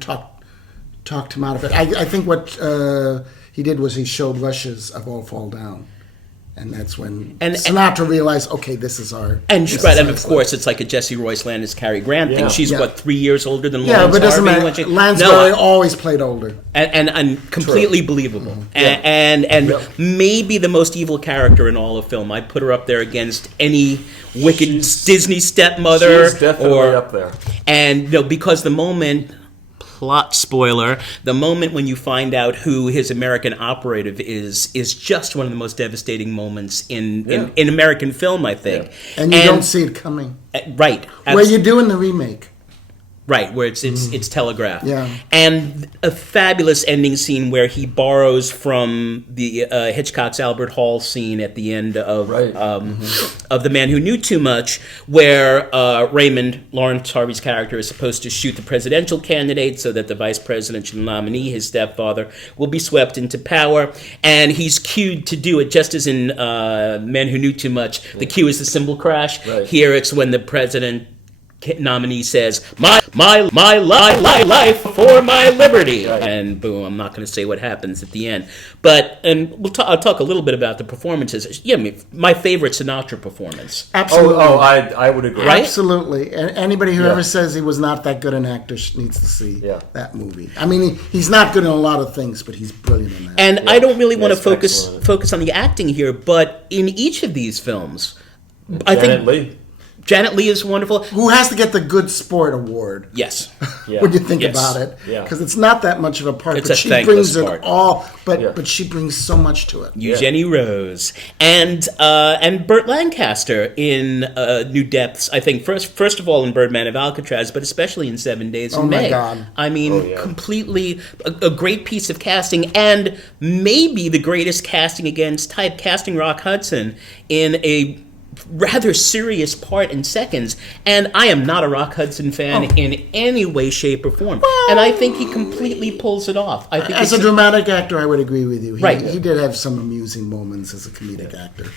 talked him out of it. I think what he did was he showed rushes of All Fall Down. And that's when Sinatra realized, okay, this is our... And of course, it's like a Jesse Royce Landis Cary Grant thing. She's, 3 years older than Lawrence but it doesn't Harvey. matter. Lansbury always played older. And completely believable. And maybe the most evil character in all of film. I'd put her up there against any wicked Disney stepmother. She's definitely up there. And because the moment... Plot spoiler, the moment when you find out who his American operative is just one of the most devastating moments in American film, I think. Yeah. And you don't see it coming. Right. Where you do in the remake. Right, where it's telegraphed. Yeah. And a fabulous ending scene where he borrows from the Hitchcock's Albert Hall scene at the end of The Man Who Knew Too Much, where Raymond, Lawrence Harvey's character, is supposed to shoot the presidential candidate so that the vice presidential nominee, his stepfather, will be swept into power. And he's cued to do it, just as in Man Who Knew Too Much. The cue is the cymbal crash. Right. Here it's when the president nominee says, my life for my liberty. Right. And boom, I'm not going to say what happens at the end. But, and I'll talk a little bit about the performances. My favorite Sinatra performance. Absolutely. I would agree. Right? Absolutely. And anybody who ever says he was not that good an actor needs to see that movie. I mean, he's not good in a lot of things, but he's brilliant in that. And I don't really want to focus on the acting here, but in each of these films, Janet Leigh. Janet Leigh is wonderful. Who has to get the Good Sport Award? Yes. Yeah. When you think Yes. about it, Yeah. because it's not that much of a part, It's but a she thankless brings part. it all. But Yeah. but she brings so much to it. Eugenie Rose and Burt Lancaster in New Depths. I think first of all in Birdman of Alcatraz, but especially in 7 Days in Oh, my May. God. I mean, Oh, yeah. completely a great piece of casting, and maybe the greatest casting against type, casting Rock Hudson in a rather serious part in Seconds, and I am not a Rock Hudson fan in any way, shape, or form, and I think he completely pulls it off. I think As a dramatic actor, I would agree with you. Right. He did have some amusing moments as a comedic actor.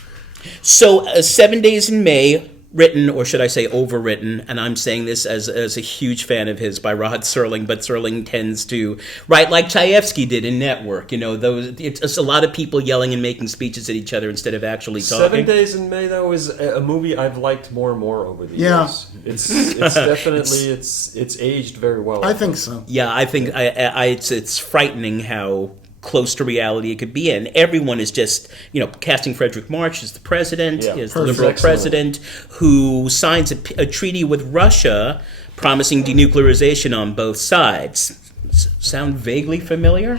So, 7 Days in May, written, or should I say overwritten, and I'm saying this as a huge fan of his, by Rod Serling, but Serling tends to write like Chayefsky did in Network. You know, it's a lot of people yelling and making speeches at each other instead of actually talking. 7 Days in May, though, is a movie I've liked more and more over the Yeah. years. It's definitely it's aged very well. I think so. Yeah, I think it's frightening how close to reality it could be, and everyone is just, casting Frederick March as the president, Yeah. as the Perfect. liberal Excellent. president, who signs a treaty with Russia promising denuclearization on both sides. Sound vaguely familiar?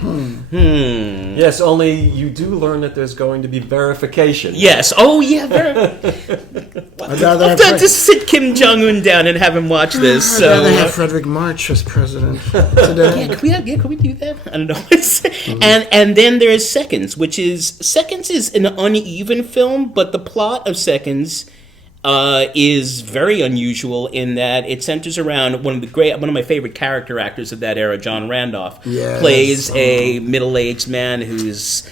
Yes, only you do learn that there's going to be verification. Yes. Oh, yeah. I'd rather have, Just sit Kim Jong-un down and have him watch this. I'd rather So, have Frederick March as president today. can we do that? I don't know. And then there's Seconds, Seconds is an uneven film, but the plot of Seconds is very unusual in that it centers around one of my favorite character actors of that era, John Randolph, Yes. plays a middle-aged man who's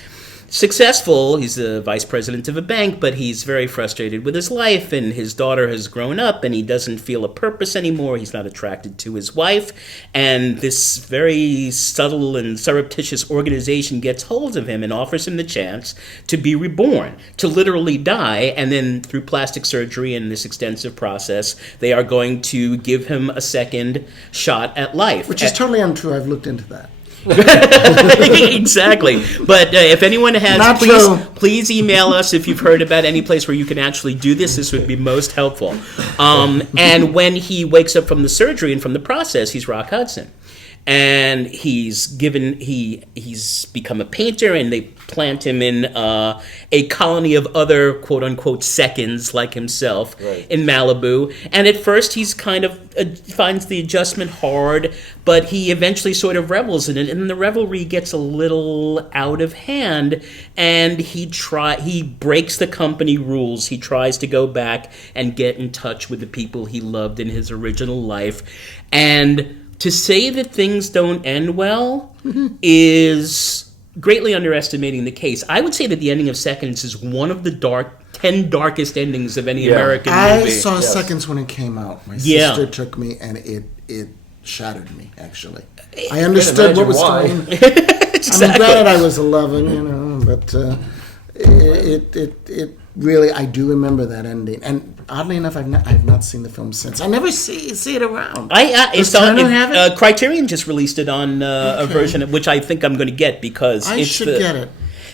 successful. He's the vice president of a bank, but he's very frustrated with his life, and his daughter has grown up, and he doesn't feel a purpose anymore. He's not attracted to his wife, and this very subtle and surreptitious organization gets hold of him and offers him the chance to be reborn, to literally die, and then through plastic surgery and this extensive process, they are going to give him a second shot at life. Which is totally untrue. I've looked into that. Exactly. But if anyone has, Not true. please email us if you've heard about any place where you can actually do this. This would be most helpful. And when he wakes up from the surgery and from the process, he's Rock Hudson. And he's become a painter, and they plant him in a colony of other quote-unquote seconds like himself in Malibu. And at first he's kind of finds the adjustment hard, but he eventually sort of revels in it, and the revelry gets a little out of hand, and he breaks the company rules. He tries to go back and get in touch with the people he loved in his original life. And to say that things don't end well is greatly underestimating the case. I would say that the ending of Seconds is one of the 10 darkest endings of any American movie. I saw Seconds when it came out. My sister took me, and it shattered me, actually. I understood what was going on. Exactly. I mean, granted, I was 11, but it really, I do remember that ending. And oddly enough, I've not seen the film since. I never see it around. Criterion just released it on a version which I think I'm going to get because I should get it.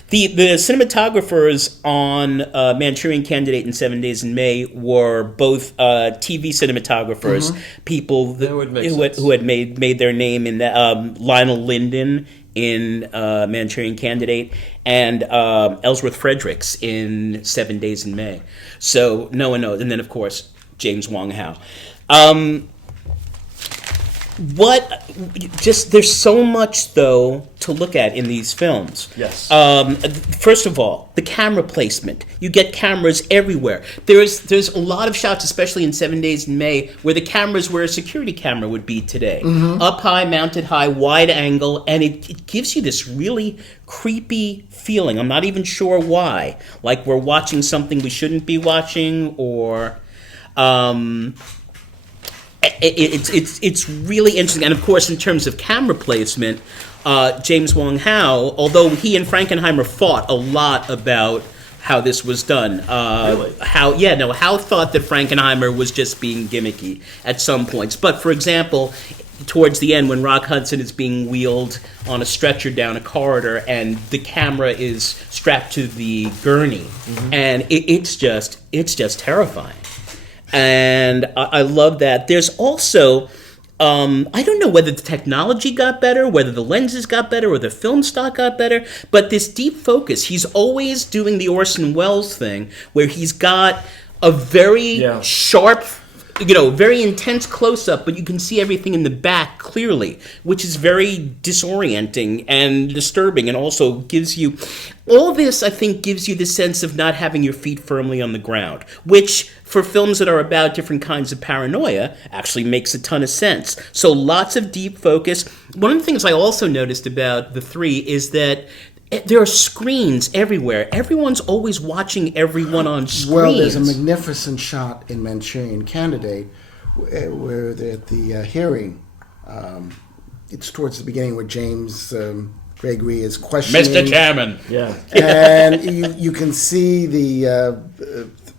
The cinematographers on Manchurian Candidate and 7 Days in May were both TV cinematographers, people who had made their name in Lionel Linden in Manchurian Candidate and Ellsworth Fredericks in 7 Days in May. So no one knows. And then, of course, James Wong Howe. There's so much, though, to look at in these films. Yes. First of all, the camera placement. You get cameras everywhere. There's a lot of shots, especially in 7 Days in May, where the camera's where a security camera would be today. Up high, mounted high, wide angle, and it gives you this really creepy feeling. I'm not even sure why. Like we're watching something we shouldn't be watching, or... It's really interesting, and of course, in terms of camera placement, James Wong Howe, although he and Frankenheimer fought a lot about how this was done. Really? Howe thought that Frankenheimer was just being gimmicky at some points. But for example, towards the end, when Rock Hudson is being wheeled on a stretcher down a corridor, and the camera is strapped to the gurney, and it's just terrifying. And I love that. There's also, I don't know whether the technology got better, whether the lenses got better, or the film stock got better, but this deep focus, he's always doing the Orson Welles thing, where he's got a very sharp, very intense close-up, but you can see everything in the back clearly, which is very disorienting and disturbing, and also gives you... All this, I think, gives you the sense of not having your feet firmly on the ground, which, for films that are about different kinds of paranoia, actually makes a ton of sense. So lots of deep focus. One of the things I also noticed about the three is that there are screens everywhere. Everyone's always watching everyone on screens. Well, there's a magnificent shot in Manchurian Candidate where they're at the hearing. It's towards the beginning where James Gregory is questioning Mr. Chairman. Yeah. And you can see the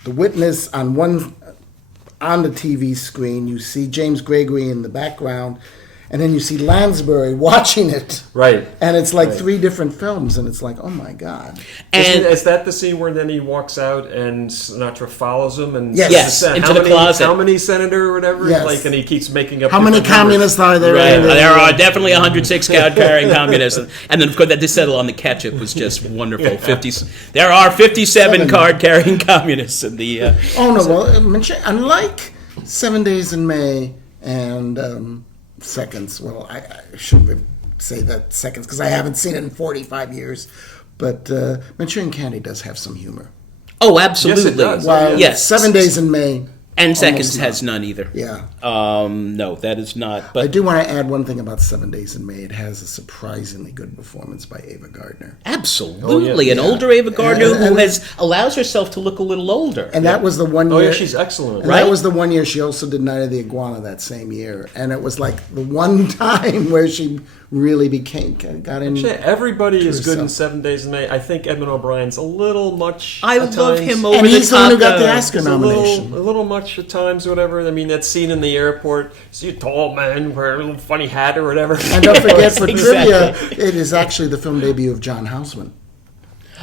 witness on the TV screen. You see James Gregory in the background. And then you see Lansbury watching it. Right. And it's like three different films, and it's like, oh my God. And is that the scene where then he walks out and Sinatra follows him? And yes, into the closet. How many senator or whatever? Yes. And he keeps making up... How many communists are there? Right. There are definitely 106 card-carrying communists. And then, of course, that to settle on the ketchup was just wonderful. There are 57 card-carrying communists in the... Oh, no, well, unlike 7 Days in May and... Seconds. Well, I shouldn't say that Seconds because I haven't seen it in 45 years. But Manchurian Candidate does have some humor. Oh, absolutely. Yes, it does. While yes. 7 Days in May. And Seconds has none either. Yeah. No, that is not. But I do want to add one thing about 7 Days in May. It has a surprisingly good performance by Ava Gardner. Absolutely. An older Ava Gardner who allows herself to look a little older. And that was the one year. Oh, yeah, she's excellent. Right? That was the 1 year she also did Night of the Iguana that same year. And it was like the one time where she really got in. Actually, everybody is good in 7 Days in May. I think Edmund O'Brien's a little much. I love him over and the top. he's the one who got the Oscar nomination. A little much at times, or whatever. I mean, that scene in the airport, see a tall man wearing a little funny hat or whatever. And don't forget, for trivia, it is actually the film debut of John Houseman.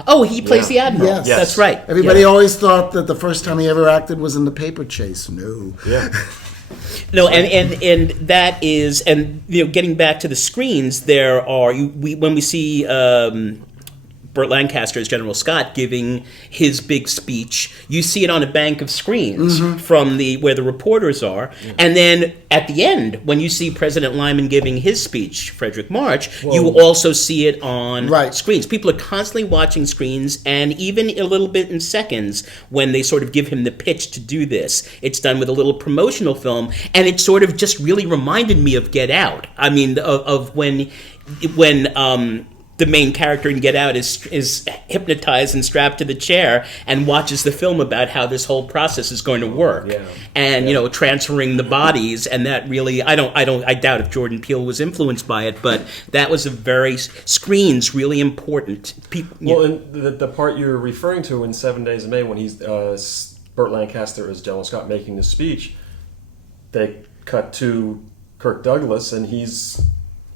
Oh, he plays the Admiral. Yes. That's right. Everybody always thought that the first time he ever acted was in The Paper Chase. No. Yeah. No, and that is, and getting back to the screens, there are when we see Burt Lancaster as General Scott giving his big speech, you see it on a bank of screens from where the reporters are, and then at the end, when you see President Lyman giving his speech, Frederick March, you also see it on screens. People are constantly watching screens, and even a little bit in Seconds, when they sort of give him the pitch to do this, it's done with a little promotional film, and it sort of just really reminded me of Get Out. I mean, of when the main character in Get Out is hypnotized and strapped to the chair and watches the film about how this whole process is going to work, and transferring the bodies, and that really I doubt if Jordan Peele was influenced by it, but that was screens really important. Well, and the part you're referring to in 7 Days in May when he's Burt Lancaster as General Scott making the speech, they cut to Kirk Douglas and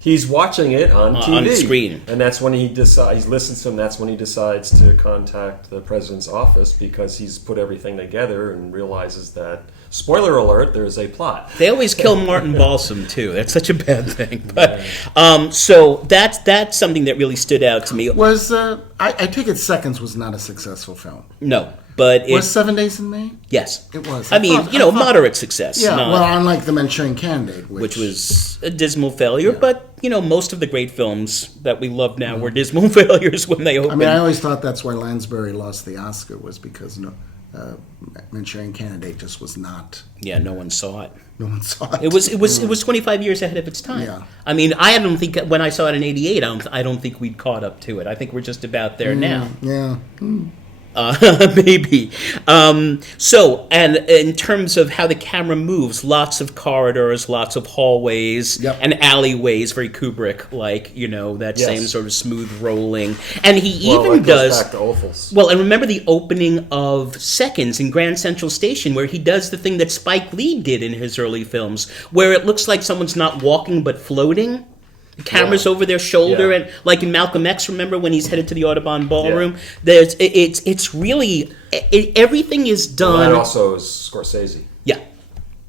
He's watching it on TV. On the screen. And that's when he listens to him, that's when he decides to contact the president's office because he's put everything together and realizes that, spoiler alert, there's a plot. They always kill Martin Balsam, too. That's such a bad thing. But so that's something that really stood out to me. Was I take it Seconds was not a successful film. No. But was 7 Days in May? Yes. It was. I mean, moderate success. Yeah, well, unlike The Manchurian Candidate. Which was a dismal failure, but, most of the great films that we love now were dismal failures when they opened. I mean, I always thought that's why Lansbury lost the Oscar, was because Manchurian Candidate just was not... Yeah, no one saw it. No one saw it. It was 25 years ahead of its time. Yeah. I mean, I don't think, when I saw it in 88, I don't think we'd caught up to it. I think we're just about there now. Yeah. Maybe. So, and in terms of how the camera moves, lots of corridors, lots of hallways, and alleyways, very Kubrick-like, that same sort of smooth rolling. And he even does... back to Opals. Well, and remember the opening of Seconds in Grand Central Station, where he does the thing that Spike Lee did in his early films, where it looks like someone's not walking but floating. The camera's over their shoulder, and like in Malcolm X, remember when he's headed to the Audubon Ballroom? It's really everything is done. Well, that also is Scorsese.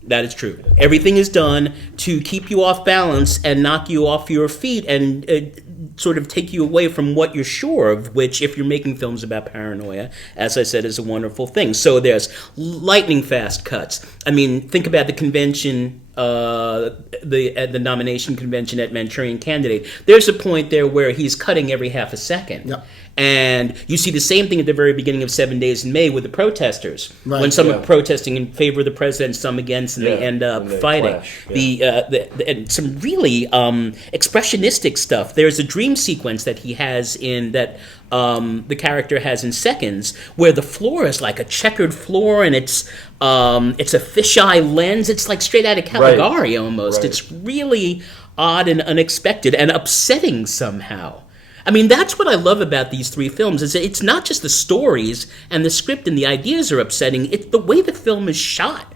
That is true. Everything is done to keep you off balance and knock you off your feet and sort of take you away from what you're sure of, which, if you're making films about paranoia, as I said, is a wonderful thing. So there's lightning fast cuts. I mean, think about the convention, the nomination convention at Manchurian Candidate. There's a point there where he's cutting every half a second. Yep. And you see the same thing at the very beginning of 7 Days in May with the protesters. Right, when some are protesting in favor of the president, some against, and they end up fighting. Clash, yeah. And some really expressionistic stuff. There's a dream sequence that he has in that the character has in Seconds, where the floor is like a checkered floor, and it's a fisheye lens. It's like straight out of Caligari almost. Right. It's really odd and unexpected and upsetting somehow. I mean, that's what I love about these three films, is that it's not just the stories and the script and the ideas are upsetting, it's the way the film is shot.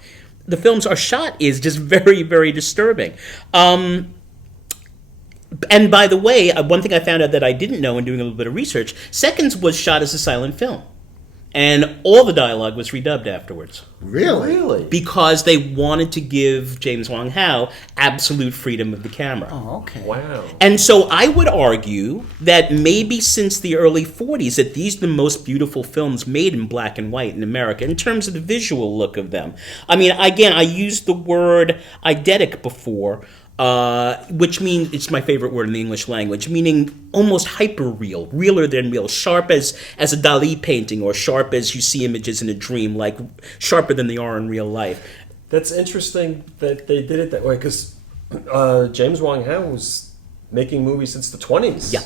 The films are shot is just very, very disturbing. And by the way, one thing I found out that I didn't know in doing a little bit of research, Seconds was shot as a silent film. And all the dialogue was redubbed afterwards. Really? Because they wanted to give James Wong Howe absolute freedom of the camera. Oh, okay. Wow. And so I would argue that maybe since the early 40s that these are the most beautiful films made in black and white in America in terms of the visual look of them. I mean, again, I used the word eidetic before, which means, it's my favorite word in the English language, meaning almost hyper-real, realer than real, sharp as a Dali painting, or sharp as you see images in a dream, like sharper than they are in real life. That's interesting that they did it that way, because James Wong Howe was making movies since the 20s. Yeah.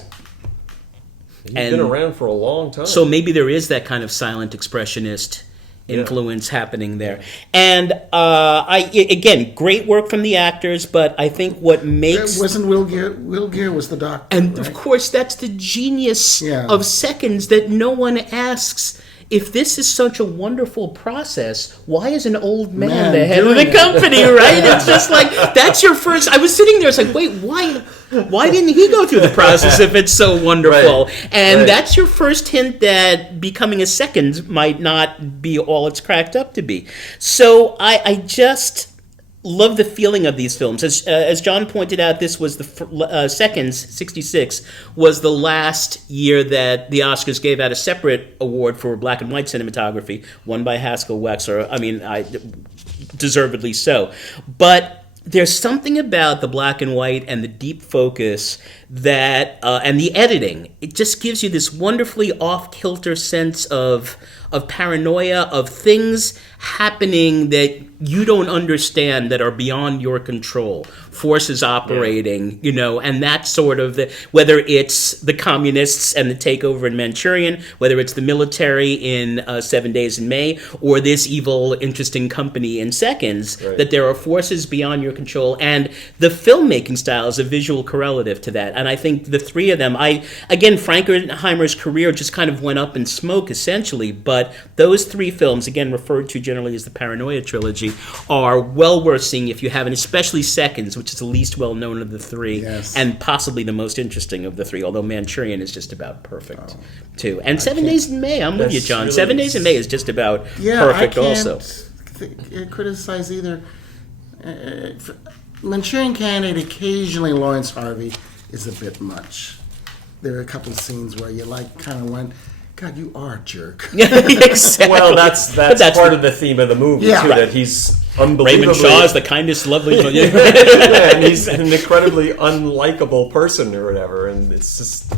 He's been around for a long time. So maybe there is that kind of silent expressionist influence happening there. And again, great work from the actors, but I think what makes... Wasn't Will Gere was the doctor, And right? of course, that's the genius of Seconds, that no one asks, if this is such a wonderful process, why is an old man the head of the company, right? It's just like, that's your first... I was sitting there, it's like, wait, why didn't he go through the process if it's so wonderful? Right. And that's your first hint that becoming a Second might not be all it's cracked up to be. So I just love the feeling of these films. As John pointed out, this was the Seconds, 66, was the last year that the Oscars gave out a separate award for black and white cinematography, won by Haskell Wexler. I mean, deservedly so. But there's something about the black and white and the deep focus that, and the editing, it just gives you this wonderfully off-kilter sense of paranoia, of things happening that you don't understand, that are beyond your control, forces operating, and that's sort of whether it's the communists and the takeover in Manchurian, whether it's the military in 7 Days in May, or this evil, interesting company in Seconds, that there are forces beyond your control, and the filmmaking style is a visual correlative to that. And I think the three of them, again, Frankenheimer's career just kind of went up in smoke, essentially, but those three films, again referred to generally as the Paranoia trilogy, are well worth seeing if you haven't, especially Seconds, which is the least well-known of the three, and possibly the most interesting of the three, although Manchurian is just about perfect, too. And 7 Days in May, I'm with you, John. Really 7 Days in May is just about perfect also. Criticize either. Manchurian Candidate, occasionally Lawrence Harvey is a bit much. There are a couple of scenes where you kind of went, God, you are a jerk. Exactly. Well, that's part of the theme of the movie, too, that he's unbelievably... Raymond Shaw is the kindest, loveliest... and he's an incredibly unlikable person or whatever, and it's just...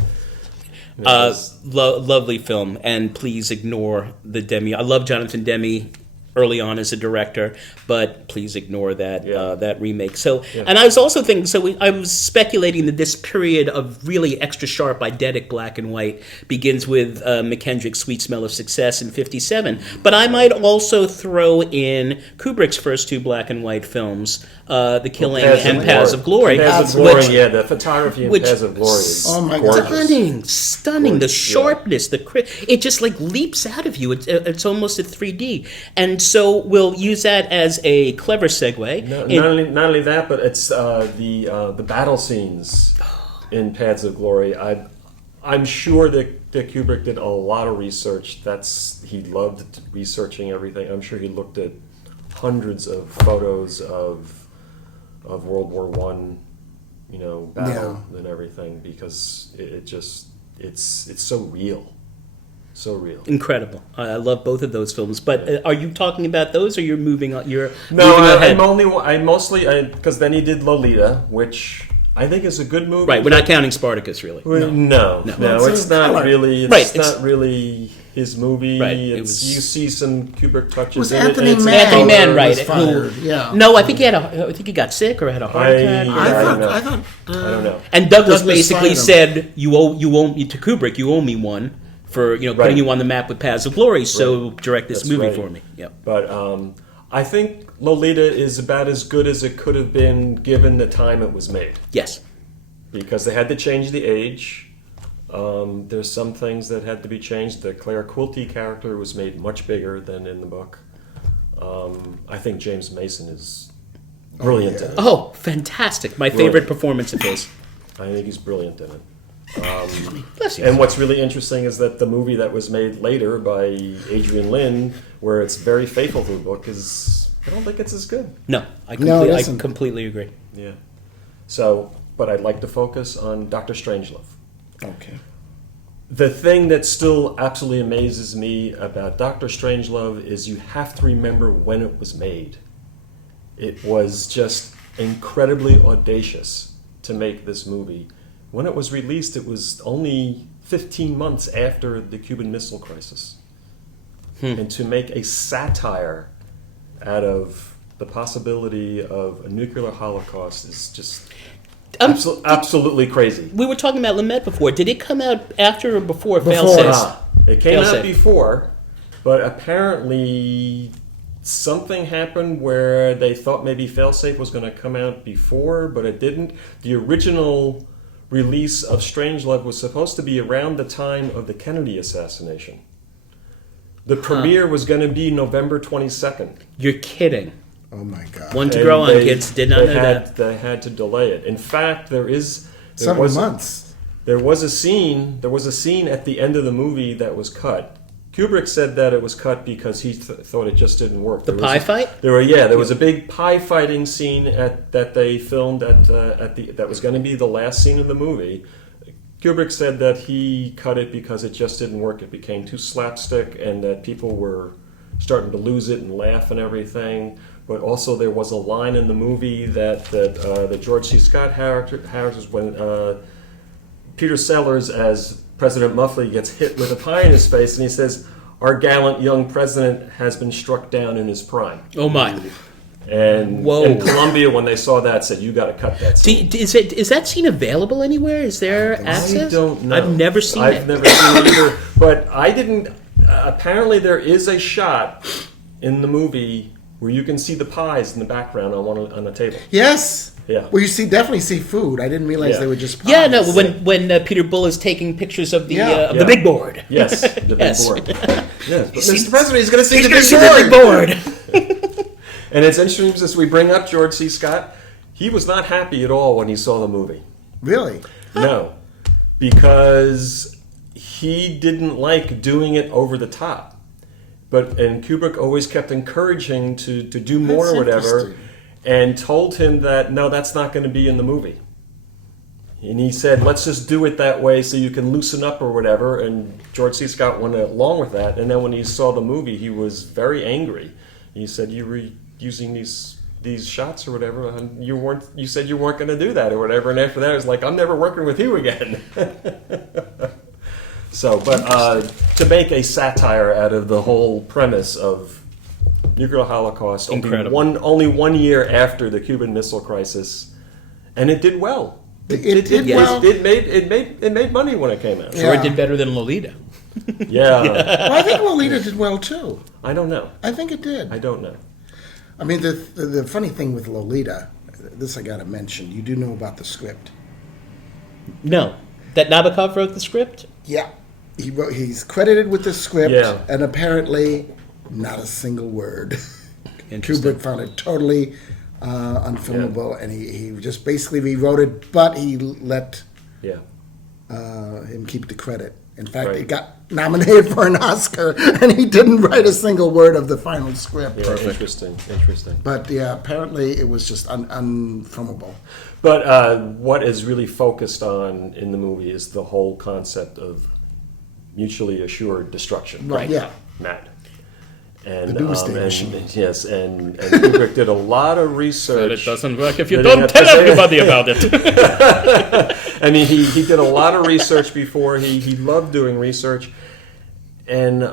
lovely film, and please ignore the Demme. I love Jonathan Demme early on as a director, but please ignore that that remake. So, and I was also thinking, I was speculating that this period of really extra sharp, eidetic black and white begins with McKendrick's Sweet Smell of Success in 57. But I might also throw in Kubrick's first two black and white films, The Killing and Paths of Glory. Paths of Glory, the photography in Paths of Glory is gorgeous. Stunning. The sharpness, it just like leaps out of you. It's almost a 3D. And so we'll use that as a clever segue. Not only that, but it's the battle scenes in Paths of Glory. I'm sure that Kubrick did a lot of research. He loved researching everything. I'm sure he looked at hundreds of photos of World War One, battle and everything, because it's so real. So real. Incredible. I love both of those films. But are you talking about those, or you're moving on? I mostly because then he did Lolita, which I think is a good movie. Right. We're not counting Spartacus, really. No. It's not really. It's not really his movie. Right. You see some Kubrick touches. It was in Anthony it. Mann. Anthony Mann, right? Yeah. No, I think he got sick or had a heart attack. I don't know. And Douglas basically fired him. said, "You owe me to Kubrick. You owe me one for putting you on the map with Paths of Glory. So direct this movie for me." Yep. But I think Lolita is about as good as it could have been given the time it was made. Yes. Because they had to change the age. There's some things that had to be changed. The Claire Quilty character was made much bigger than in the book. I think James Mason is brilliant in it. Oh, fantastic. My favorite performance of his. I think he's brilliant in it. Bless you. And what's really interesting is that the movie that was made later by Adrian Lyne, where it's very faithful to the book, I don't think it's as good. No, I completely agree. Yeah. But I'd like to focus on Dr. Strangelove. Okay. The thing that still absolutely amazes me about Dr. Strangelove is you have to remember when it was made. It was just incredibly audacious to make this movie. When it was released, it was only 15 months after the Cuban Missile Crisis. And to make a satire out of the possibility of a nuclear holocaust is just absolutely crazy. We were talking about Lumet before. Did it come out after or before? It came out before, but apparently something happened where they thought maybe Failsafe was going to come out before, but it didn't. The original release of Strangelove was supposed to be around the time of the Kennedy assassination. The premiere was going to be November 22nd. You're kidding. Oh my God! One to grow on, kids. Did not know that. They had to delay it. In fact, there was months. There was a scene at the end of the movie that was cut. Kubrick said that it was cut because he thought it just didn't work. The pie fight? There was a big pie fighting scene that they filmed that was going to be the last scene of the movie. Kubrick said that he cut it because it just didn't work. It became too slapstick, and that people were starting to lose it and laugh and everything. But also there was a line in the movie that the George C. Scott characters when Peter Sellers as President Muffley gets hit with a pie in his face, and he says, "Our gallant young president has been struck down in his prime." Oh my! And in Columbia, when they saw that, said, "You got to cut that scene." Is that scene available anywhere? Is there access? I don't know. I've never seen it. I've never seen it either. But I didn't. Apparently, there is a shot in the movie where you can see the pies in the background on a table. Yes. Yeah. Well, definitely see food. I didn't realize they were just pies. Yeah, no. When Peter Bull is taking pictures of the big board. Yes, the big board. Yes, but Mr. President, he's going to see He's the big board. And it's interesting as we bring up George C. Scott. He was not happy at all when he saw the movie. Really? No, because he didn't like doing it over the top. And Kubrick always kept encouraging to do more or whatever, and told him that, no, that's not going to be in the movie. And he said, let's just do it that way so you can loosen up or whatever. And George C. Scott went along with that. And then when he saw the movie, he was very angry. He said, you were using these shots or whatever, and you said you weren't going to do that or whatever. And after that, it was like, I'm never working with you again. To make a satire out of the whole premise of nuclear holocaust, only 1 year after the Cuban Missile Crisis, and it did well. It did well. It made money when it came out. Sure, it did better than Lolita. Yeah. Well, I think Lolita did well too. I don't know. I think it did. I don't know. I mean, the funny thing with Lolita, this I got to mention. You do know about the script. No, that Nabokov wrote the script. Yeah. He's credited with the script, and apparently not a single word. Kubrick found it totally unfilmable, and he just basically rewrote it, but he let him keep the credit. In fact, Right. he got nominated for an Oscar, and he didn't write a single word of the final script. Yeah, interesting. But yeah, apparently it was just unfilmable. But what is really focused on in the movie is the whole concept of mutually assured destruction. Right. Yeah. Matt. And, The doomsday machine. Yes, and Kubrick did a lot of research. But it doesn't work if you Did he don't have tell to say- everybody about it. I mean, he did a lot of research before. He loved doing research. And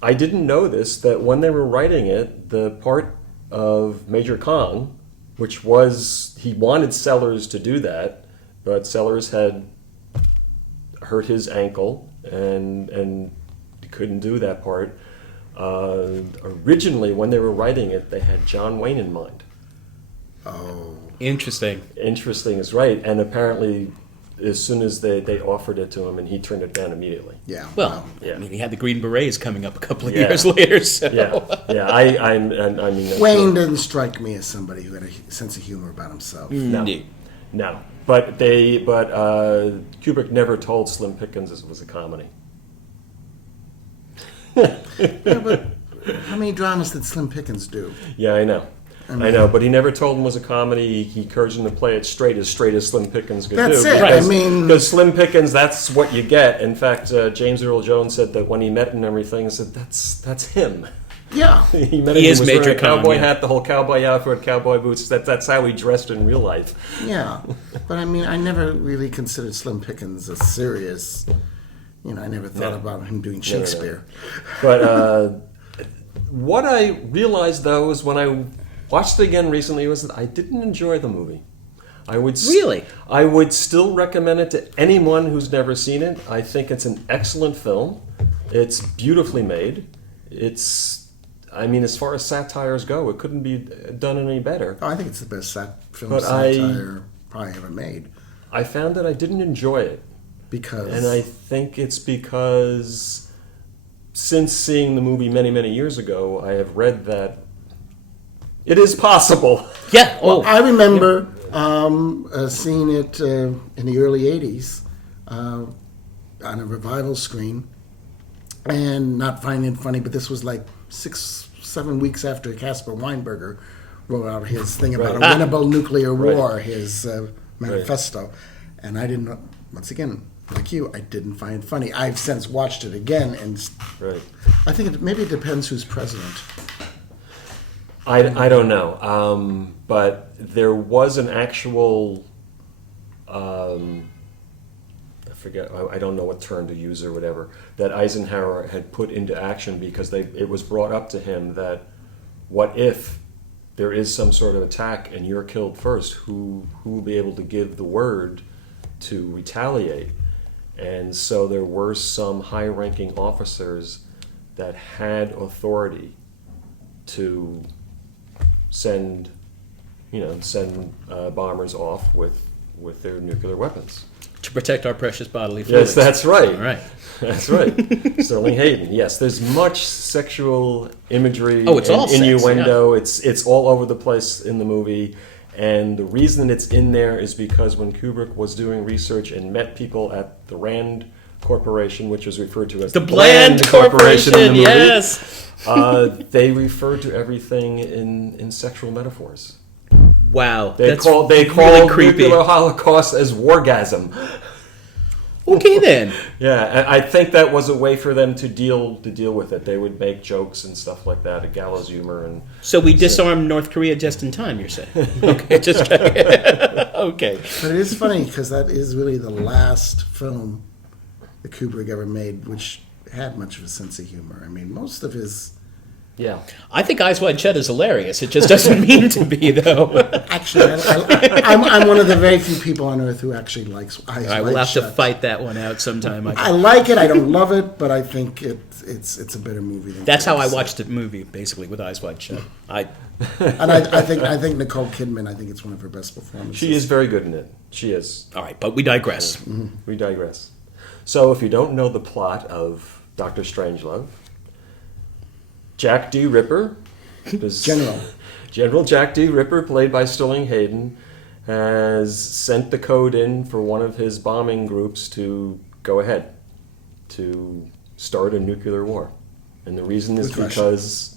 I didn't know this, that when they were writing it, the part of Major Kong, which was, he wanted Sellers to do that, but Sellers had hurt his ankle and couldn't do that part. Originally, when they were writing it, they had John Wayne in mind. Oh. Interesting. Interesting is right. And apparently, as soon as they offered it to him, and he turned it down immediately. Yeah. Well, Yeah. I mean, he had the Green Berets coming up a couple of Yeah. years later. So. Yeah. I mean, that's Wayne didn't strike me as somebody who had a sense of humor about himself. No. No. No. But Kubrick never told Slim Pickens it was a comedy. Yeah, but how many dramas did Slim Pickens do? Yeah, I know. I know, but he never told him it was a comedy. He encouraged him to play it straight as Slim Pickens could That's do. it. Right. I mean, Because Slim Pickens, that's what you get. In fact, James Earl Jones said that when he met him and everything, he said, that's him. yeah. He met He him, is was Major wearing a cowboy Kong, yeah. hat, the whole cowboy outfit, cowboy boots. That's how he dressed in real life. Yeah, but I mean, I never really considered Slim Pickens a serious. I never thought No. about him doing Shakespeare. But what I realized, though, is when I watched it again recently, was that I didn't enjoy the movie. Really? I would still recommend it to anyone who's never seen it. I think it's an excellent film. It's beautifully made. I mean, as far as satires go, it couldn't be done any better. Oh, I think it's the best film But satire probably ever made I found that I didn't enjoy it. because. And I think it's because since seeing the movie many, many years ago, I have read that it is possible. Yeah. Oh, I remember seeing it in the early '80s on a revival screen, and not finding it funny. But this was like 6-7 weeks after Caspar Weinberger wrote out his thing about Right. a winnable nuclear Right. war, his manifesto, and I didn't. Once again, like you, I didn't find it funny. I've since watched it again, and Right. I think maybe it depends who's president. I don't know. But there was an actual, I forget, I don't know what term to use or whatever, that Eisenhower had put into action because it was brought up to him that what if there is some sort of attack and you're killed first, who will be able to give the word to retaliate? And so there were some high-ranking officers that had authority to send bombers off with their nuclear weapons. to protect our precious bodily fluids. Yes, that's right. All right. That's right. Sterling Hayden. Yes, there's much sexual imagery Oh, it's and all sex, innuendo. It's all over the place in the movie. And the reason it's in there is because when Kubrick was doing research and met people at the Rand Corporation, which was referred to as The Bland Corporation, in the movie, yes. they referred to everything in sexual metaphors. Wow. They that's called really creepy. nuclear holocaust as wargasm. Okay then. Yeah, and I think that was a way for them to deal with it. They would make jokes and stuff like that, a gallows humor, and So we disarmed North Korea just in time, you're saying? Okay, just checking. Okay. But it is funny because that is really the last film that Kubrick ever made which had much of a sense of humor. I mean, most of his... yeah. I think Eyes Wide Shut is hilarious. It just doesn't mean to be, though. Actually, I'm one of the very few people on earth who actually likes Eyes I Wide will have Shut. to fight that one out sometime. I like it. I don't love it, but I think it's a better movie than That's how I Kubrick's. watched the movie, basically, with Eyes Wide Shut. And I think Nicole Kidman. I think it's one of her best performances. She is very good in it. She is. All right, but we digress. We digress. So if you don't know the plot of Dr. Strangelove, Jack D. Ripper, General General Jack D. Ripper, played by Sterling Hayden, has sent the code in for one of his bombing groups to go ahead to start a nuclear war. And the reason is because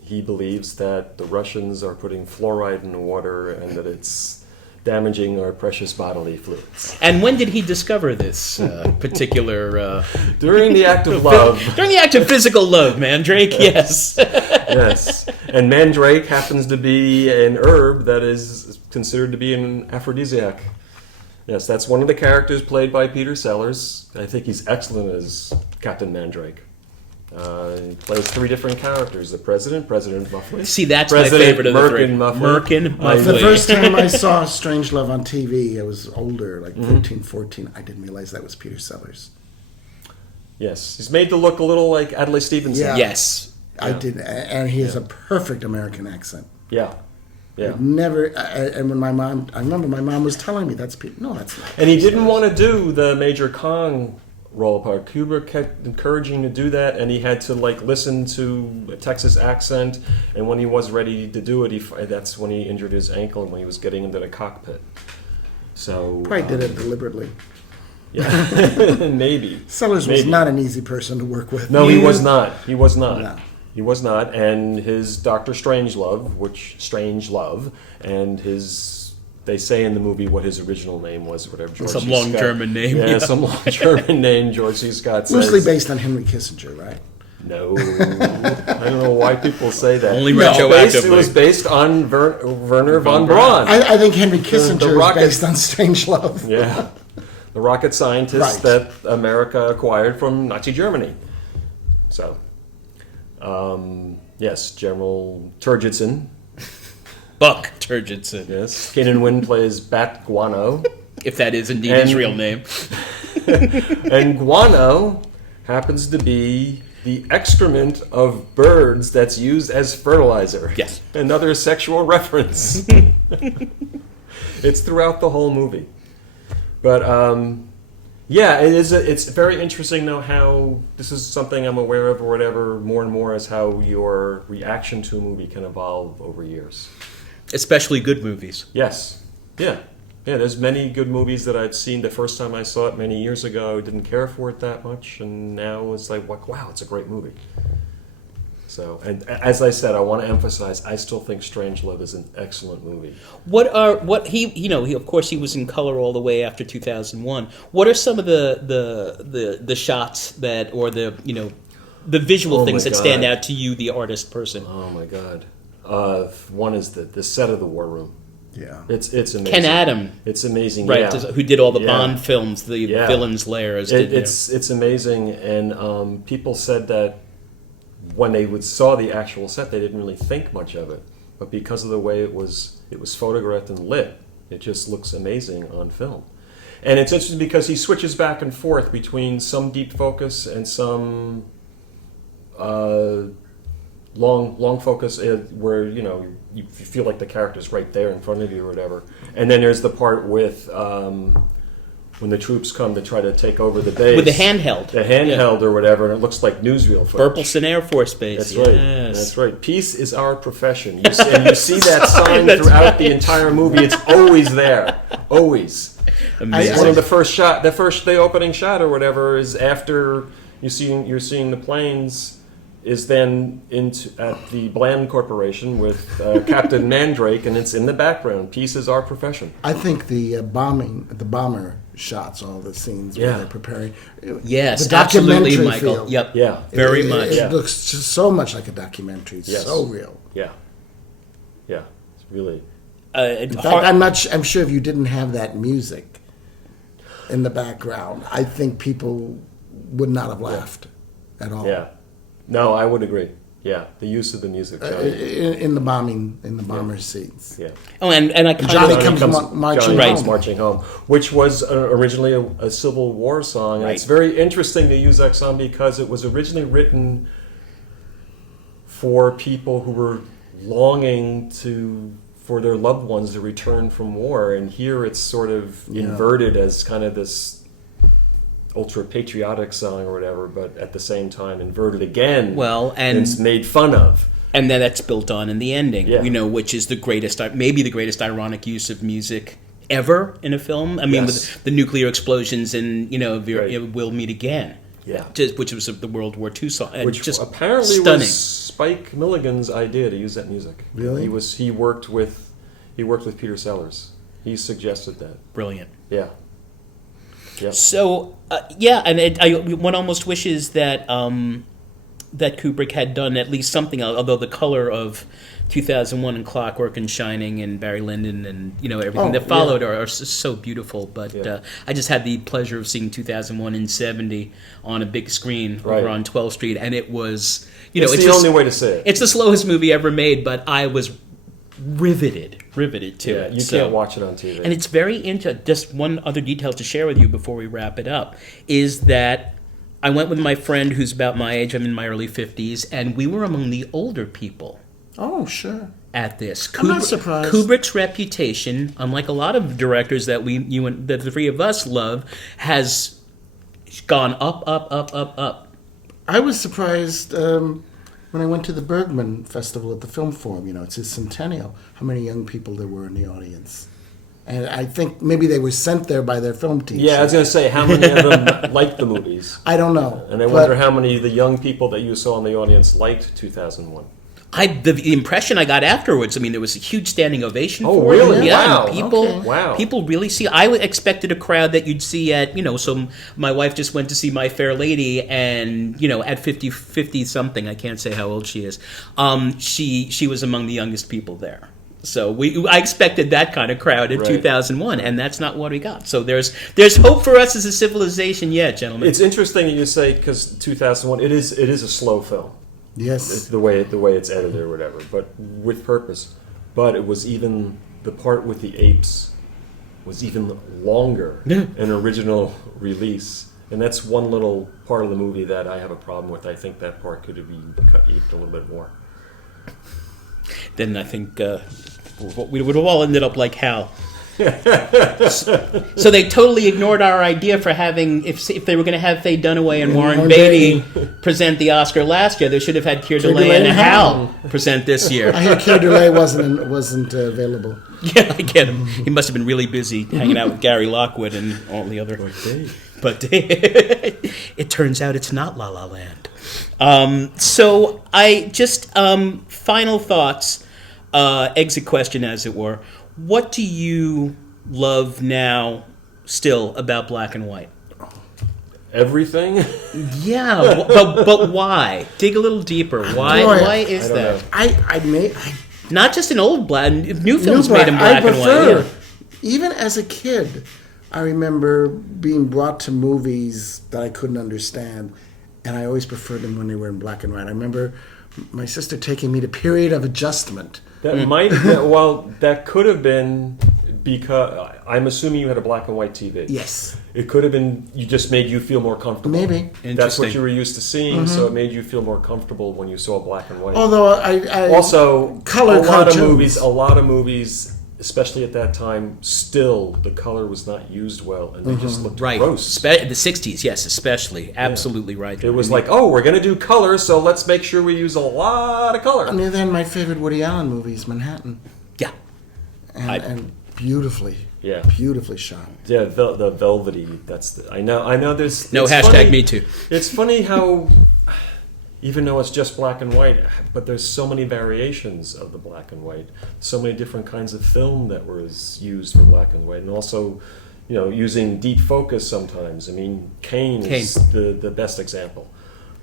he believes that the Russians are putting fluoride in the water and that it's damaging our precious bodily fluids. And when did he discover this particular... During the act of love. During the act of physical love, Mandrake, yes. Yes. And Mandrake happens to be an herb that is considered to be an aphrodisiac. Yes, that's one of the characters played by Peter Sellers. I think he's excellent as Captain Mandrake. He plays 3 different characters: the President Muffley. See, that's my favorite of the 3. Merkin Muffley. The first time I saw Strangelove on TV, I was older, like 13, 14. I didn't realize that was Peter Sellers. Yes, he's made to look a little like Adlai Stevenson. Yeah. Yes. I did, and he has a perfect American accent. Yeah. Yeah. And when I remember my mom was telling me that's Peter. No, that's not. And he didn't want to do the Major Kong role part. Kubrick kept encouraging him to do that, and he had to listen to a Texas accent. And when he was ready to do it, that's when he injured his ankle when he was getting into the cockpit. So Probably did it deliberately. Yeah, maybe. Sellers was not an easy person to work with. No, he was not. He was not. No. He was not. And his Dr. Strangelove, and his, they say in the movie what his original name was, whatever. George Some C. long Scott. German name. Yeah, some long German name, George C. Scott says. Loosely based on Henry Kissinger, right? No. I don't know why people say that. Only It retroactively. was based on Werner von Braun. I think Henry Kissinger rocket- is based on Strangelove. Yeah. The rocket scientist that America acquired from Nazi Germany. So, yes, General Turgidson. Buck Turgidson. Yes. Keenan Wynn plays Bat Guano. If that is indeed his real name. And guano happens to be the excrement of birds that's used as fertilizer. Yes. Another sexual reference. It's throughout the whole movie. But yeah, it's very interesting though how this is something I'm aware of or whatever more and more is how your reaction to a movie can evolve over years. Especially good movies. Yes. Yeah. Yeah, there's many good movies that I've seen the first time I saw it many years ago. I didn't care for it that much, and now it's like, wow, it's a great movie. So, and as I said, I want to emphasize, I still think Strangelove is an excellent movie. He of course he was in color all the way after 2001. What are some of the shots that, or the visual things that stand out to you, the artist person? Oh my God. One is the set of the War Room. Yeah. It's amazing. Ken Adam. It's amazing, right? yeah. Who did all the Bond films, the villain's lairs. It's amazing, and people said that when they saw the actual set, they didn't really think much of it, but because of the way it was photographed and lit, it just looks amazing on film. And it's interesting because he switches back and forth between some deep focus and some long focus where you feel like the character's right there in front of you or whatever. And then there's the part with when the troops come to try to take over the base. With the handheld. Or whatever, and it looks like newsreel footage. Burleson Air Force Base. That's yes. right. That's right. Peace is our profession. You see that sign throughout the entire movie. It's always there. Always. Amazing. One of the opening shot or whatever is after you're seeing the planes. Is then at the Bland Corporation with Captain Mandrake, and it's in the background. Peace is our profession. I think the bomber shots, all the scenes where they're preparing. Yes, the documentary absolutely, Michael. feel. Yep. Yeah. Very much. It looks just so much like a documentary. It's so real. Yeah. Yeah. It's really. In fact, I'm sure if you didn't have that music in the background, I think people would not have laughed at all. Yeah. No, I would agree. Yeah, the use of the music in the bomber scenes. Yeah. Oh, and I kind Johnny of comes marching home. Marching Home, which was originally a Civil War song. And it's very interesting to use that song because it was originally written for people who were longing for their loved ones to return from war, and here it's sort of inverted as kind of this ultra patriotic song or whatever, but at the same time inverted again. Well, and it's made fun of. And then that's built on in the ending, Yeah. you know, which is maybe the greatest ironic use of music ever in a film. I mean, Yes. with the nuclear explosions and, you know, Right. We'll Meet Again. Yeah. Which was the World War II song. And Which just apparently stunning. was Spike Milligan's idea to use that music. Really? He worked with Peter Sellers. He suggested that. Brilliant. Yeah. Yep. So, one almost wishes that that Kubrick had done at least something else, although the color of 2001 and Clockwork and Shining and Barry Lyndon and, you know, everything that followed are so beautiful. But I just had the pleasure of seeing 2001 in 70 on a big screen over on 12th Street, and it was, you know, it's the only way to say it. It's the slowest movie ever made, but I was riveted to it. You can't watch it on TV. And it's very just one other detail to share with you before we wrap it up is that I went with my friend who's about my age. I'm in my early 50s, and we were among the older people Oh, sure. at this. I'm not surprised. Kubrick's reputation, unlike a lot of directors that the three of us love, has gone up. I was surprised when I went to the Bergman Festival at the Film Forum. You know, it's his centennial. How many young people there were in the audience. And I think maybe they were sent there by their film teacher. Yeah, I was going to say, how many of them liked the movies? I don't know. And I wonder how many of the young people that you saw in the audience liked 2001. The impression I got afterwards, I mean, there was a huge standing ovation Oh, for really? it. Yeah, Wow. and people, Okay. Wow. people really see. I expected a crowd that you'd see at, you know, so my wife just went to see My Fair Lady, and, you know, at 50 something, I can't say how old she is, she was among the youngest people there. So I expected that kind of crowd at 2001, and that's not what we got. So there's hope for us as a civilization yet, gentlemen. It's interesting that you say, because 2001, it is a slow film. Yes. The way it's edited or whatever, but with purpose. But it was even, the part with the apes was even longer an original release. And that's one little part of the movie that I have a problem with. I think that part could have been cut even a little bit more. Then I think we would have all ended up like Hal. So they totally ignored our idea for having, if they were going to have Faye Dunaway and Warren Beatty present the Oscar last year, they should have had Keir Dullea and Hal present this year. I hear Keir Dullea wasn't available. Yeah, I get him. He must have been really busy hanging out with Gary Lockwood and all the other. But it turns out it's not La La Land. So I just final thoughts, exit question, as it were. What do you love now still about black and white? Everything? Yeah, but why? Dig a little deeper. Why? Boy, Why is that? Not just in old black, new films made in black and white. Yeah. Even as a kid, I remember being brought to movies that I couldn't understand, and I always preferred them when they were in black and white. I remember my sister taking me to Period of Adjustment. That could have been because I'm assuming you had a black and white TV. Yes. It could have been you just made you feel more comfortable. Maybe. That's what you were used to seeing, so it made you feel more comfortable when you saw black and white. Although I also color a cartoons. lot of movies, especially at that time, still the color was not used well, and they just looked gross. The 60s, yes, especially. Absolutely right. It was like, we're going to do color, so let's make sure we use a lot of color. And then my favorite Woody Allen movie is Manhattan. Yeah. And beautifully shot. Yeah, the velvety. I know. There's no hashtag funny, me too. It's funny how, even though it's just black and white, but there's so many variations of the black and white. So many different kinds of film that was used for black and white, and also, using deep focus sometimes. I mean, Kane is the best example.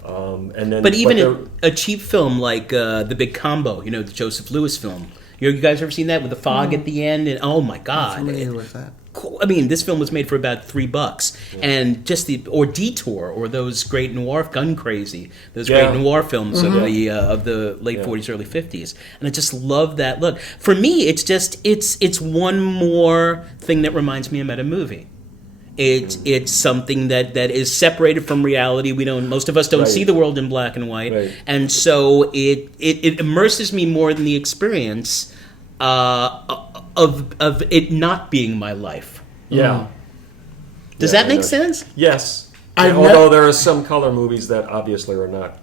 But even a cheap film like The Big Combo, the Joseph Lewis film. You guys ever seen that with the fog at the end? And oh my God! I'm familiar with that. I mean, this film was made for about $3, and just or Detour, or those great noir, Gun Crazy, those great noir films of the late 40s, early 50s, and I just love that look. For me, it's one more thing that reminds me about a movie. It's something that is separated from reality. Most of us don't see the world in black and white, and so it immerses me more than the experience of it not being my life. Yeah. Does that make sense? Yes. Although there are some color movies that obviously are not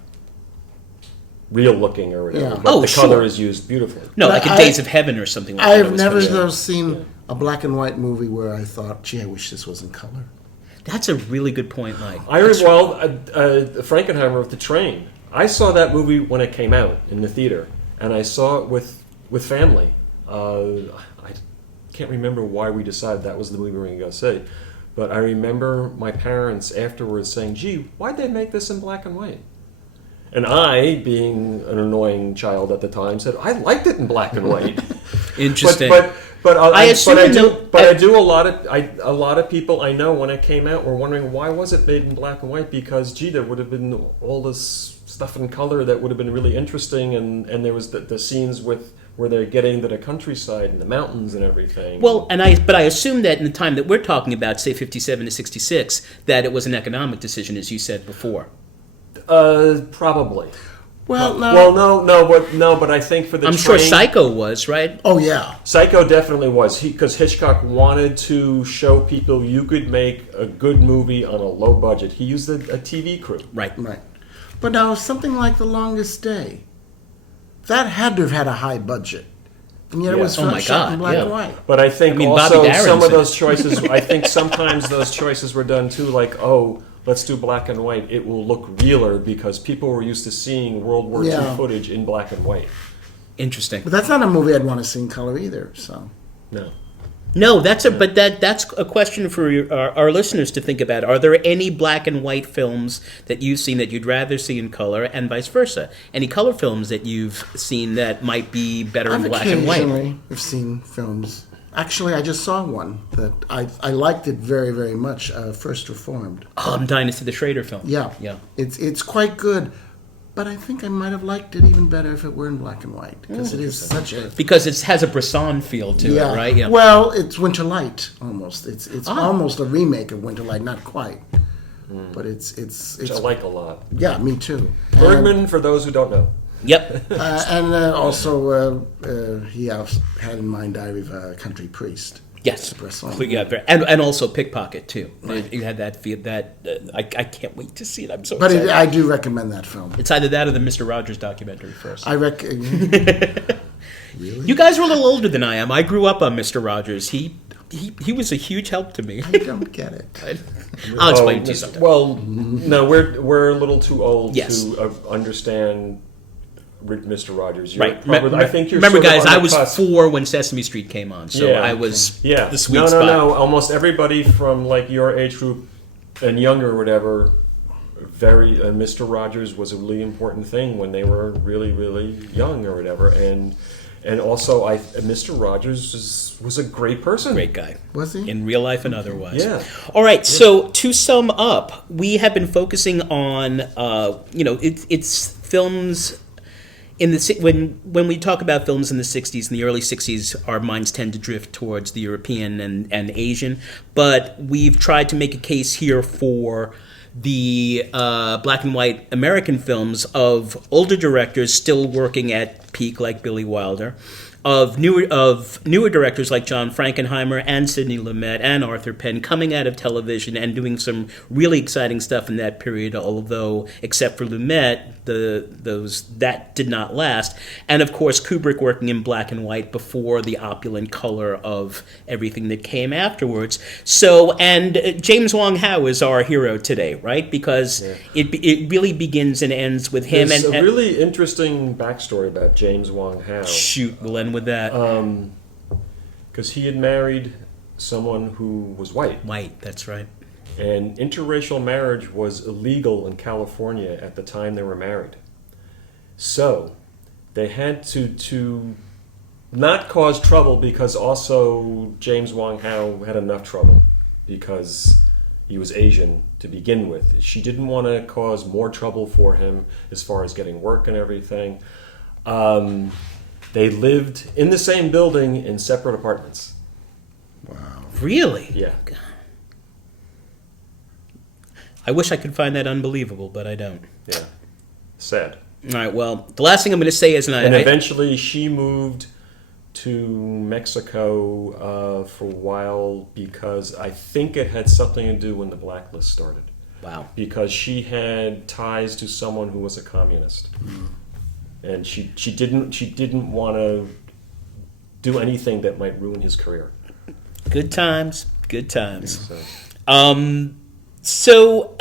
real looking or whatever. Yeah. But Oh, the sure. color is used beautifully. No, But like in Days of Heaven or something like that. I've it was never from- though seen a black and white movie where I thought, gee, I wish this was in color. That's a really good point, Mike. Frankenheimer with the Train. I saw that movie when it came out in the theater, and I saw it with family. I can't remember why we decided that was the movie we were going to go see, but I remember my parents afterwards saying, "Gee, why'd they make this in black and white?" And I, being an annoying child at the time, said, "I liked it in black and white." Interesting. I do. A lot of people I know when it came out were wondering why was it made in black and white, because gee, there would have been all this stuff in color that would have been really interesting, and there was the scenes with where they're getting to the countryside and the mountains and everything. Well, but I assume that in the time that we're talking about, say 57 to 66, that it was an economic decision, as you said before. Probably. Well, no. No, but I think for the I'm Train, sure Psycho was, right? Oh, yeah. Psycho definitely was, because Hitchcock wanted to show people you could make a good movie on a low budget. He used a TV crew. Right. Right. But now, something like The Longest Day, that had to have had a high budget. And yet it Yeah. was Oh my shot God, in black yeah. and white. But I think Bobby also Darin's some of in those it. choices, I think sometimes those choices were done too, like, oh, let's do black and white. It will look realer, because people were used to seeing World War II Yeah. footage in black and white. Interesting. But that's not a movie I'd want to see in color either, so. No. No, that's a question for our listeners to think about. Are there any black and white films that you've seen that you'd rather see in color, and vice versa? Any color films that you've seen that might be better in black and white? Occasionally have seen films. Actually, I just saw one that I liked it very, very much. First Reformed. Oh, I'm dying to see the Schrader film. Yeah. Yeah. It's quite good, but I think I might have liked it even better if it were in black and white, because it is such a Because it has a Bresson feel to it, right? Yeah. Well, it's Winter Light almost. It's almost a remake of Winter Light, not quite, but it's Which I like a lot. yeah, me too. Bergman, for those who don't know. Yep. And also he had in mind Diary of a Country Priest. Yes. Bresson. Yeah, and also Pickpocket too. You had that feel that I can't wait to see it. I'm so But excited. I do recommend that film. It's either that or the Mr. Rogers documentary first. I reckon. Really? You guys are a little older than I am. I grew up on Mr. Rogers. He was a huge help to me. I don't get it. I'll explain it to you sometime. Well, no, we're a little too old Yes. to understand Mr. Rogers. Right. I think you're Remember, sort of guys, on I the was cusp. 4 when Sesame Street came on, so Yeah. I was Yeah. the sweet no, spot. No. Almost everybody from like your age group and younger or whatever, Mr. Rogers was a really important thing when they were really, really young or whatever. And also, Mr. Rogers was a great person. Great guy. Was he? In real life and otherwise. Yeah. All right, so to sum up, we have been focusing on, it's films in the when we talk about films in the 60s, in the early 60s, our minds tend to drift towards the European and Asian, but we've tried to make a case here for the black and white American films of older directors still working at peak, like Billy Wilder, of newer directors like John Frankenheimer and Sidney Lumet and Arthur Penn coming out of television and doing some really exciting stuff in that period, although except for Lumet, that did not last. And of course Kubrick working in black and white before the opulent color of everything that came afterwards. So, and James Wong Howe is our hero today, right? Because it really begins and ends with him. There's and a really interesting backstory about James Wong Howe. Shoot, we'll end with that. Because he had married someone who was white. White, that's right. And interracial marriage was illegal in California at the time they were married. So they had to not cause trouble, because also James Wong Howe had enough trouble because he was Asian to begin with. She didn't want to cause more trouble for him as far as getting work and everything. They lived in the same building in separate apartments. Wow. Really? Yeah. I wish I could find that unbelievable, but I don't. Yeah. Sad. All right, well, the last thing I'm going to say is... And eventually she moved to Mexico for a while, because I think it had something to do when the blacklist started. Wow. Because she had ties to someone who was a communist. and she didn't want to do anything that might ruin his career. Good times. Good times. So. So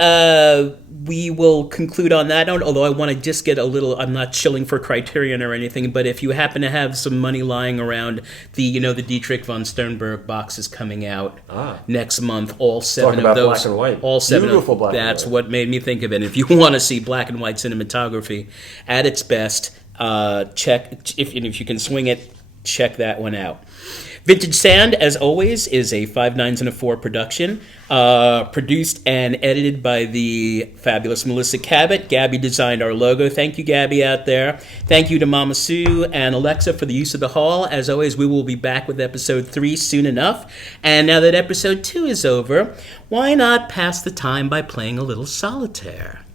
we will conclude on that note, although I want to just get a little, I'm not shilling for Criterion or anything, but if you happen to have some money lying around, the Dietrich von Sternberg box is coming out next month. All seven Talk about of those. black and white. All seven. Beautiful black and white. That's what made me think of it. If you want to see black and white cinematography at its best, check, if you can swing it, check that one out. Vintage Sand, as always, is a 5 9s and a 4 production, produced and edited by the fabulous Melissa Cabot. Gabby designed our logo. Thank you, Gabby, out there. Thank you to Mama Sue and Alexa for the use of the hall. As always, we will be back with episode 3 soon enough. And now that episode 2 is over, why not pass the time by playing a little solitaire?